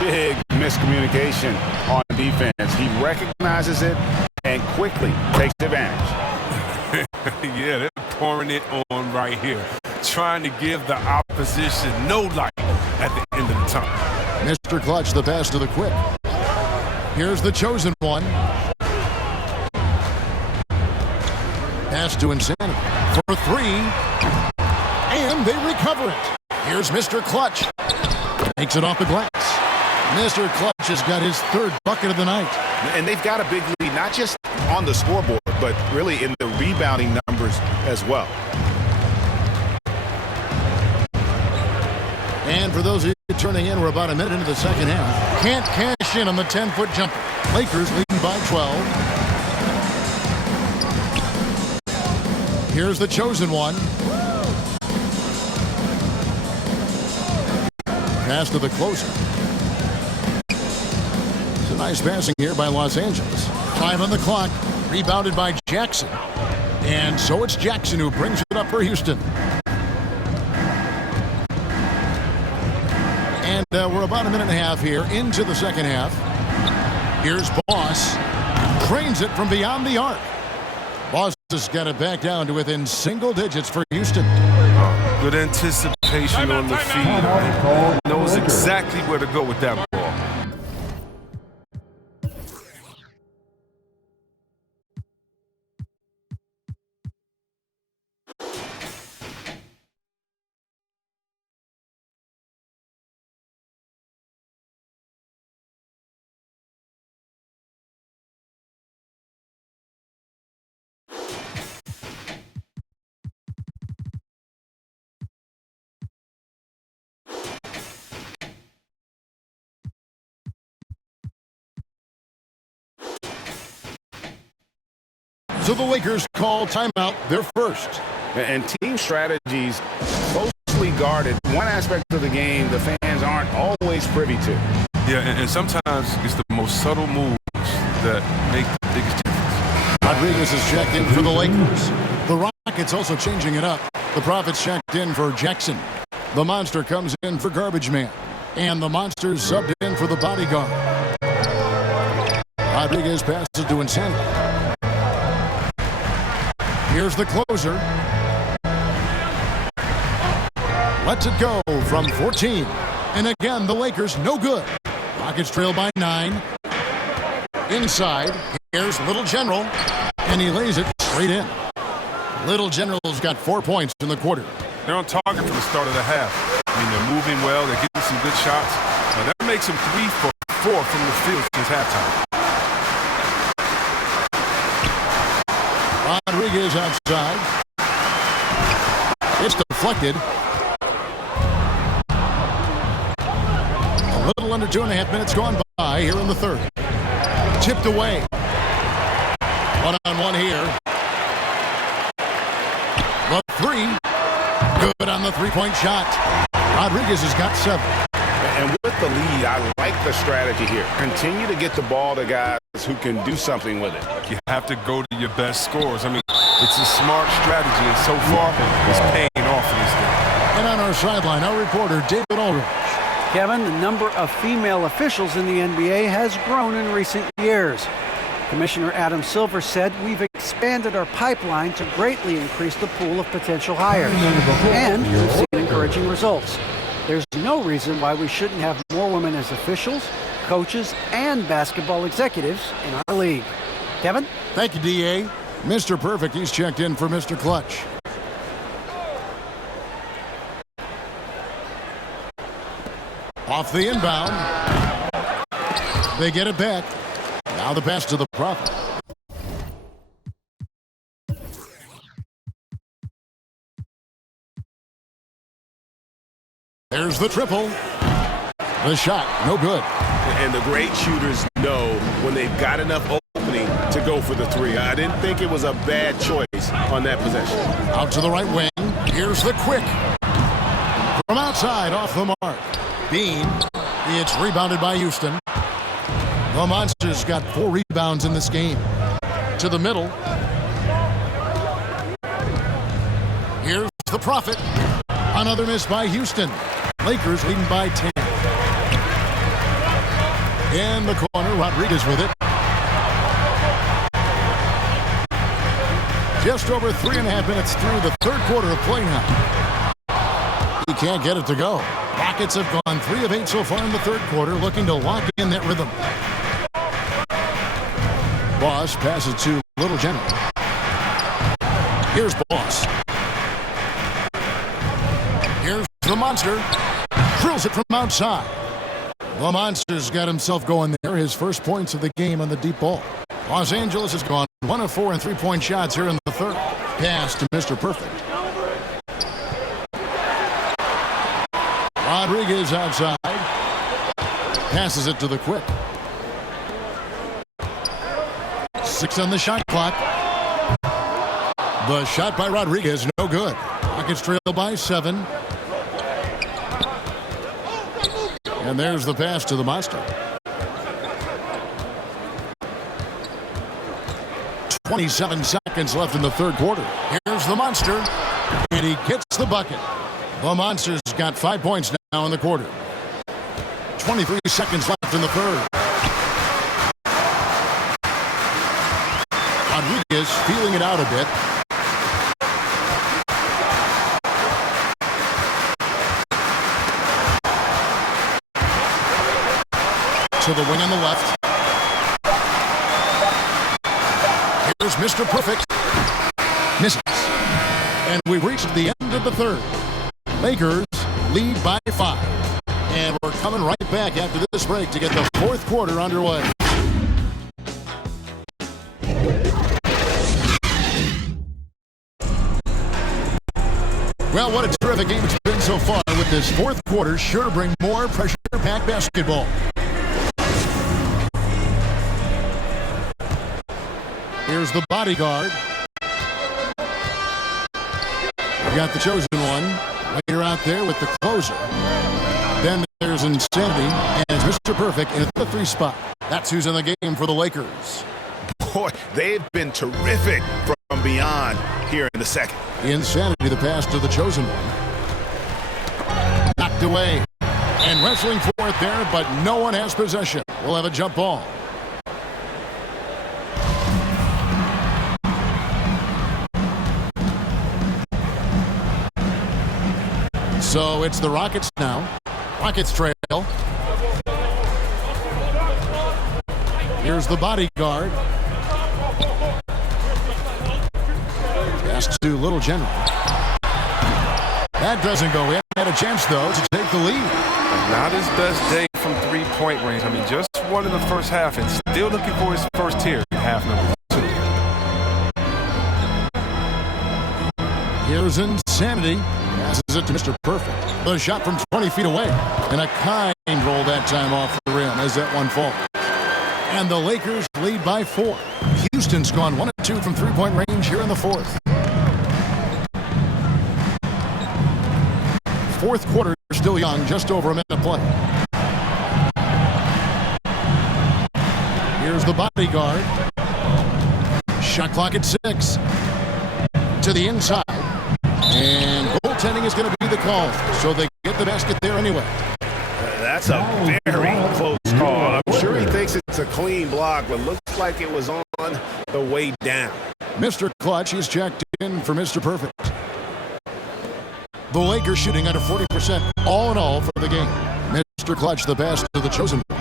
Big miscommunication on defense. He recognizes it and quickly takes advantage. Yeah, they're pouring it on right here. Trying to give the opposition no light at the end of the tunnel. Mr. Clutch, the pass to the quick. Here's the chosen one. Pass to Insanity for three. And they recover it. Here's Mr. Clutch. Takes it off the glass. Mr. Clutch has got his third bucket of the night. And they've got a big lead, not just on the scoreboard, but really in the rebounding numbers as well. And for those of you turning in, we're about a minute into the second half. Can't cash in on the 10-foot jumper. Lakers leading by 12. Here's the chosen one. Pass to the closer. It's a nice passing here by Los Angeles. 5 on the clock. Rebounded by Jackson. And so it's Jackson who brings it up for Houston. And we're about a minute and a half here into the second half. Here's Boss. Drains it from beyond the arc. Boss has got it back down to within single digits for Houston. Good anticipation on the feed. Knows exactly where to go with that ball. So the Lakers call timeout, their first. And team strategies closely guarded. One aspect of the game the fans aren't always privy to. Yeah, and sometimes it's the most subtle moves that make the biggest difference. Rodriguez is checked in for the Lakers. The Rockets also changing it up. The Profits checked in for Jackson. The Monster comes in for Garbage Man. And the Monster's subbed in for the bodyguard. Rodriguez passes to Insanity. Here's the closer. Lets it go from 14. And again, the Lakers no good. Rockets trail by 9. Inside, here's Little General. And he lays it straight in. Little General's got 4 points in the quarter. They're on target from the start of the half. I mean, they're moving well. They're getting some good shots. That makes them 3 for 4 from the field since halftime. Rodriguez outside. It's deflected. A little under 2.5 minutes gone by here in the third. Tipped away. One-on-one here. The three. Good on the three-point shot. Rodriguez has got 7. And with the lead, I like the strategy here. Continue to get the ball to guys who can do something with it. You have to go to your best scorers. I mean, it's a smart strategy, and so far, it's paying off in this game. And on our sideline, our reporter, David Ulrich. Kevin, the number of female officials in the NBA has grown in recent years. Commissioner Adam Silver said, "We've expanded our pipeline to greatly increase the pool of potential hires, and we've seen encouraging results. There's no reason why we shouldn't have more women as officials, coaches, and basketball executives in our league." Kevin? Thank you, D.A. Mr. Perfect, he's checked in for Mr. Clutch. Off the inbound. They get it back. Now the pass to the Prophet. There's the triple. The shot, no good. And the great shooters know when they've got enough opening to go for the three. I didn't think it was a bad choice on that possession. Out to the right wing. Here's the quick. From outside, off the mark. Bean. It's rebounded by Houston. The Monsters got 4 rebounds in this game. To the middle. Here's the Prophet. Another miss by Houston. Lakers leading by 10. In the corner, Rodriguez with it. Just over 3.5 minutes through the third quarter of play now. He can't get it to go. Rockets have gone 3 of 8 so far in the third quarter, looking to lock in that rhythm. Boss passes to Little Jenny. Here's Boss. Here's the Monster. Drills it from outside. The Monster's got himself going there. His first points of the game on the deep ball. Los Angeles has gone 1 of 4 in 3-point shots here in the third. Pass to Mr. Perfect. Rodriguez outside. Passes it to the quick. 6 on the shot clock. The shot by Rodriguez, no good. Rockets trail by 7. And there's the pass to the Monster. 27 seconds left in the third quarter. Here's the Monster. And he gets the bucket. The Monster's got 5 points now in the quarter. 23 seconds left in the third. Rodriguez feeling it out a bit. To the wing on the left. Here's Mr. Perfect. Misses. And we've reached the end of the third. Lakers lead by 5. And we're coming right back after this break to get the fourth quarter underway. Well, what a terrific game it's been so far, with this fourth quarter sure to bring more pressure-packed basketball. Here's the bodyguard. We got the chosen one. Later out there with the closer. Then there's Insanity, and it's Mr. Perfect in the 3 spot. That's who's in the game for the Lakers. Boy, they've been terrific from beyond here in the second. Insanity, the pass to the chosen one. Knocked away. And wrestling for it there, but no one has possession. We'll have a jump ball. So it's the Rockets now. Rockets trail. Here's the bodyguard. Pass to Little General. That doesn't go in. Had a chance, though, to take the lead. Not his best day from three-point range. I mean, just one in the first half and still looking for his first tier in half number 2. Here's Insanity. Passes it to Mr. Perfect. The shot from 20 feet away. And a kind roll that time off the rim as that one falls. And the Lakers lead by 4. Houston's gone 1 of 2 from 3-point range here in the fourth. Fourth quarter still young, just over a minute to play. Here's the bodyguard. Shot clock at 6. To the inside. And goaltending is going to be the call, so they get the basket there anyway. That's a very close call. I'm sure he thinks it's a clean block, but looks like it was on the way down. Mr. Clutch, he's checked in for Mr. Perfect. The Lakers shooting under 40% all in all for the game. Mr. Clutch, the pass to the chosen one.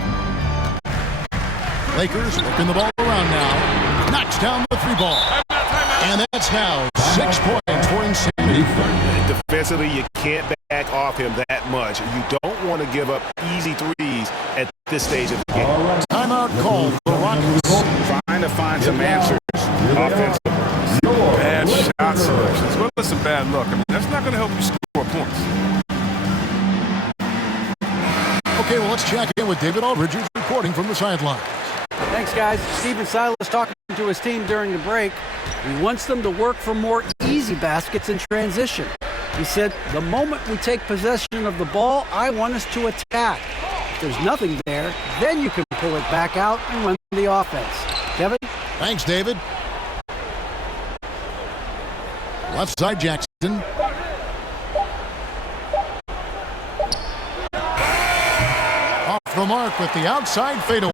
Lakers working the ball around now. Knocks down the 3 ball. And that's now 6 points for Insanity. Defensively, you can't back off him that much. You don't want to give up easy threes at this stage of the game. Timeout called the Rockets. Trying to find some answers offensively. Bad shot selection, as well as some bad luck. I mean, that's not going to help you score points. Okay, well, let's check in with David Aldridge, who's reporting from the sidelines. Thanks, guys. Stephen Silas talking to his team during the break. He wants them to work for more easy baskets in transition. He said, the moment we take possession of the ball, I want us to attack. If there's nothing there, then you can pull it back out and run the offense. Kevin? Thanks, David. Left side, Jackson. Off the mark with the outside fadeaway.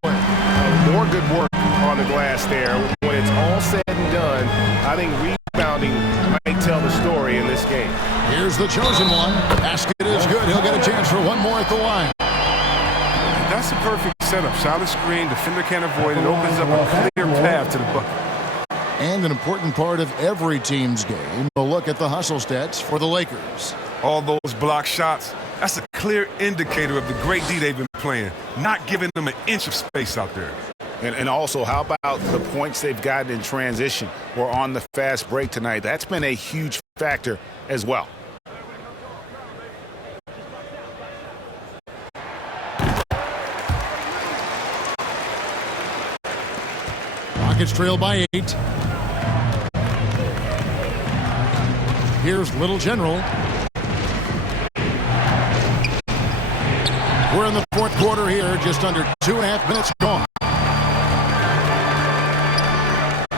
More good work on the glass there. When it's all said and done, I think rebounding might tell the story in this game. Here's the chosen one. Basket is good. He'll get a chance for one more at the line. That's a perfect setup. Solid screen, defender can't avoid it. Opens up a clear path to the bucket. And an important part of every team's game, a look at the hustle stats for the Lakers. All those block shots, that's a clear indicator of the great D they've been playing, not giving them an inch of space out there. And also, how about the points they've gotten in transition or on the fast break tonight? That's been a huge factor as well. Rockets trail by 8. Here's Little General. We're in the fourth quarter here, just under 2.5 minutes gone.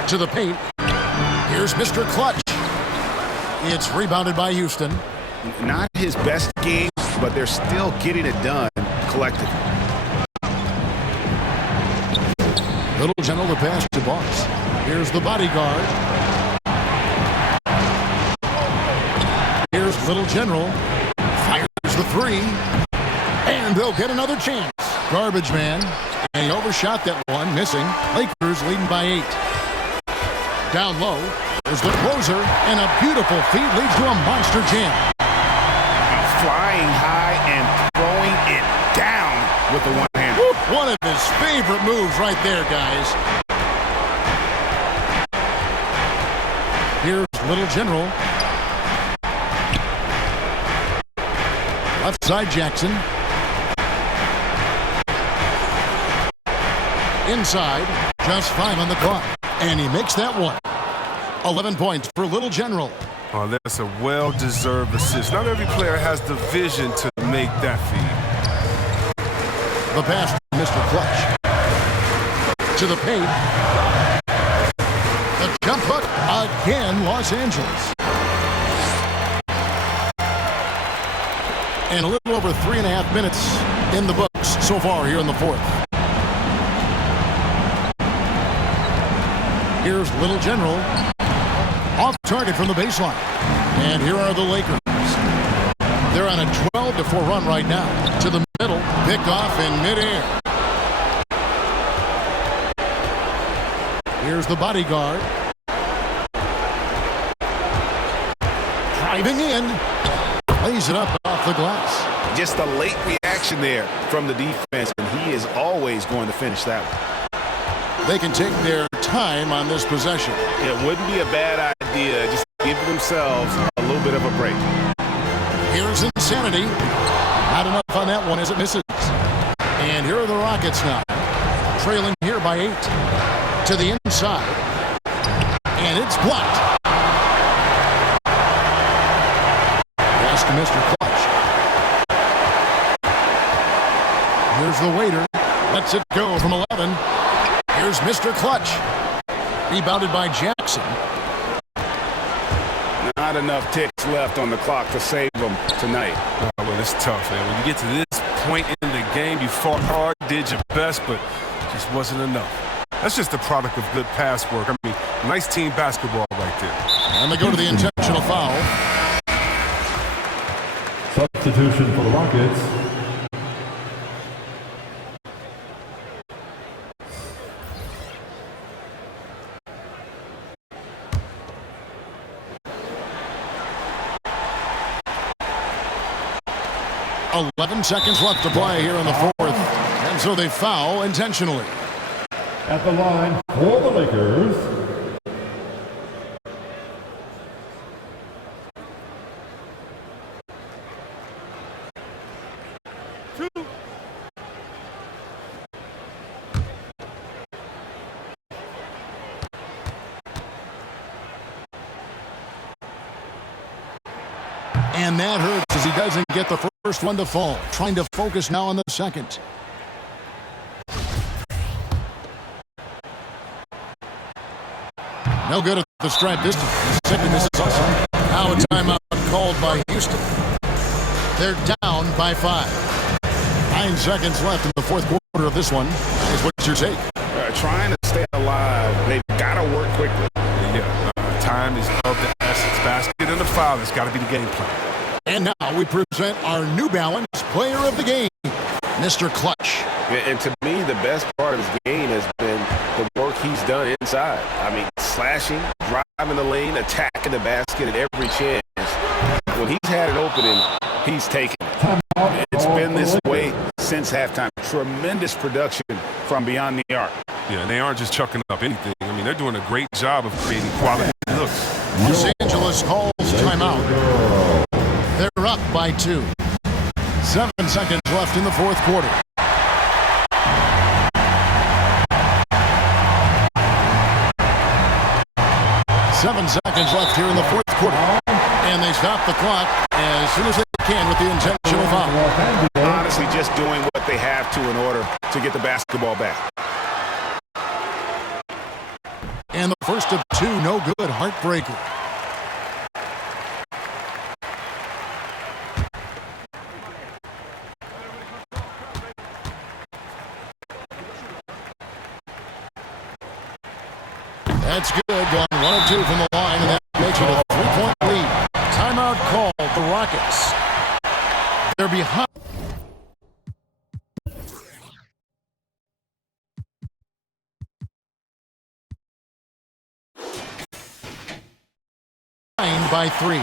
To the paint. Here's Mr. Clutch. It's rebounded by Houston. Not his best game, but they're still getting it done collectively. Little General the pass to Boss. Here's the bodyguard. Here's Little General. Fires the three. And they'll get another chance. Garbage man. And he overshot that one, missing. Lakers leading by 8. Down low. There's the closer. And a beautiful feed leads to a monster jam. Flying high and throwing it down with the one hand. One of his favorite moves right there, guys. Here's Little General. Left side, Jackson. Inside, just 5 on the clock. And he makes that one. 11 points for Little General. Oh, that's a well-deserved assist. Not every player has the vision to make that feed. The pass from Mr. Clutch. To the paint. The jump hook again, Los Angeles. And a little over 3.5 minutes in the books so far here in the fourth. Here's Little General. Off target from the baseline. And here are the Lakers. They're on a 12-4 run right now. To the middle, picked off in midair. Here's the bodyguard. Driving in. Lays it up off the glass. Just a late reaction there from the defense, and he is always going to finish that one. They can take their time on this possession. It wouldn't be a bad idea just to give themselves a little bit of a break. Here's Insanity. Not enough on that one as it misses. And here are the Rockets now. Trailing here by 8. To the inside. And it's blocked. Pass to Mr. Clutch. Here's the waiter. Lets it go from 11. Here's Mr. Clutch. Rebounded by Jackson. Not enough ticks left on the clock to save them tonight. Oh, well, it's tough, man. When you get to this point in the game, you fought hard, did your best, but just wasn't enough. That's just the product of good pass work. I mean, nice team basketball right there. And they go to the intentional foul. Substitution for the Rockets. Oh, 11 seconds left to play here in the fourth. And so they foul intentionally. At the line for the Lakers. And that hurts as he doesn't get the first one to fall. Trying to focus now on the second. No good at the stripe this time. Second, this is awesome. Now a timeout called by Houston. They're down by 5. 9 seconds left in the fourth quarter of this one. What's your take? Trying to stay alive. They've got to work quickly. Yeah, time is of the essence. Basket and the foul has got to be the game plan. And now we present our New Balance Player of the Game, Mr. Clutch. And to me, the best part of his game has been the work he's done inside. I mean, slashing, driving the lane, attacking the basket at every chance. When he's had an opening, he's taken it. It's been this way since halftime. Tremendous production from beyond the arc. Yeah, they aren't just chucking up anything. I mean, they're doing a great job of creating quality looks. Los Angeles calls timeout. They're up by 2. 7 seconds left in the fourth quarter. Seven seconds left here in the fourth quarter. And they stop the clock as soon as they can with the intentional foul. Honestly, just doing what they have to in order to get the basketball back. And the first of 2, no good, heartbreaker. That's good, gone 1 of 2 from the line, and that makes it a 3-point lead. Timeout called the Rockets. They're behind. By 3.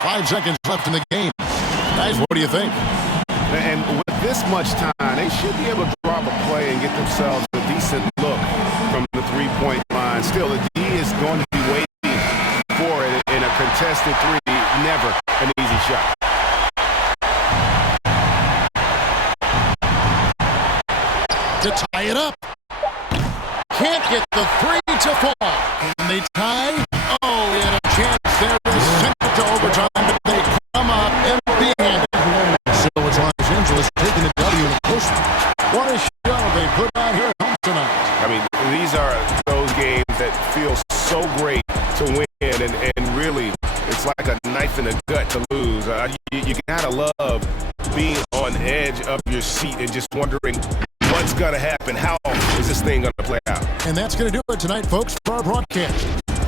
5 seconds left in the game. Guys, what do you think? And with this much time, they should be able to drop a play and get themselves a decent look from the three-point line. Still, the D is going to be waiting for it in a contested 3. Never an easy shot. To tie it up. Can't get the 3 to fall. And they tie. Oh, we had a chance there to send it to overtime, but they come up empty-handed. So it's Los Angeles taking the W in close. What a show they put on here at home tonight. I mean, these are those games that feel so great to win, and really, it's like a knife in the gut to lose. You gotta love being on edge of your seat and just wondering what's gonna happen. How is this thing gonna play out? And that's gonna do it tonight, folks, for our broadcast.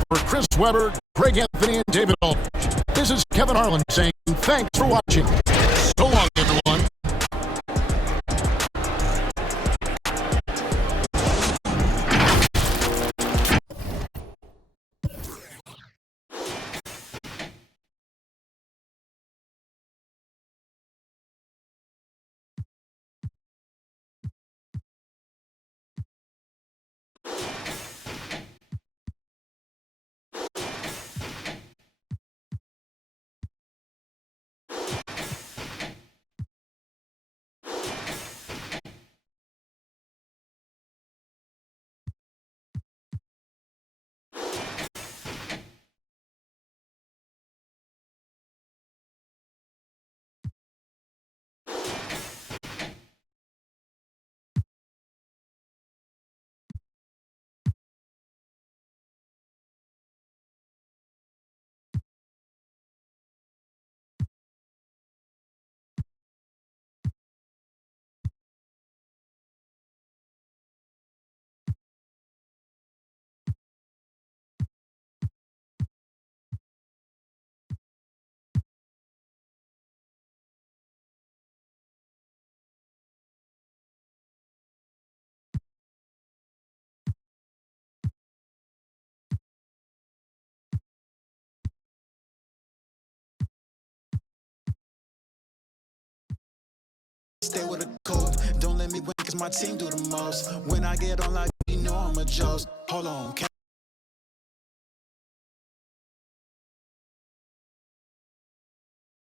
For Chris Webber, Greg Anthony, and David Aldridge, this is Kevin Harlan saying thanks for watching. So long, everyone. Stay with the code. Don't let me win, cause my team do the most. When I get on like you know I'm a Joe's. Hold on.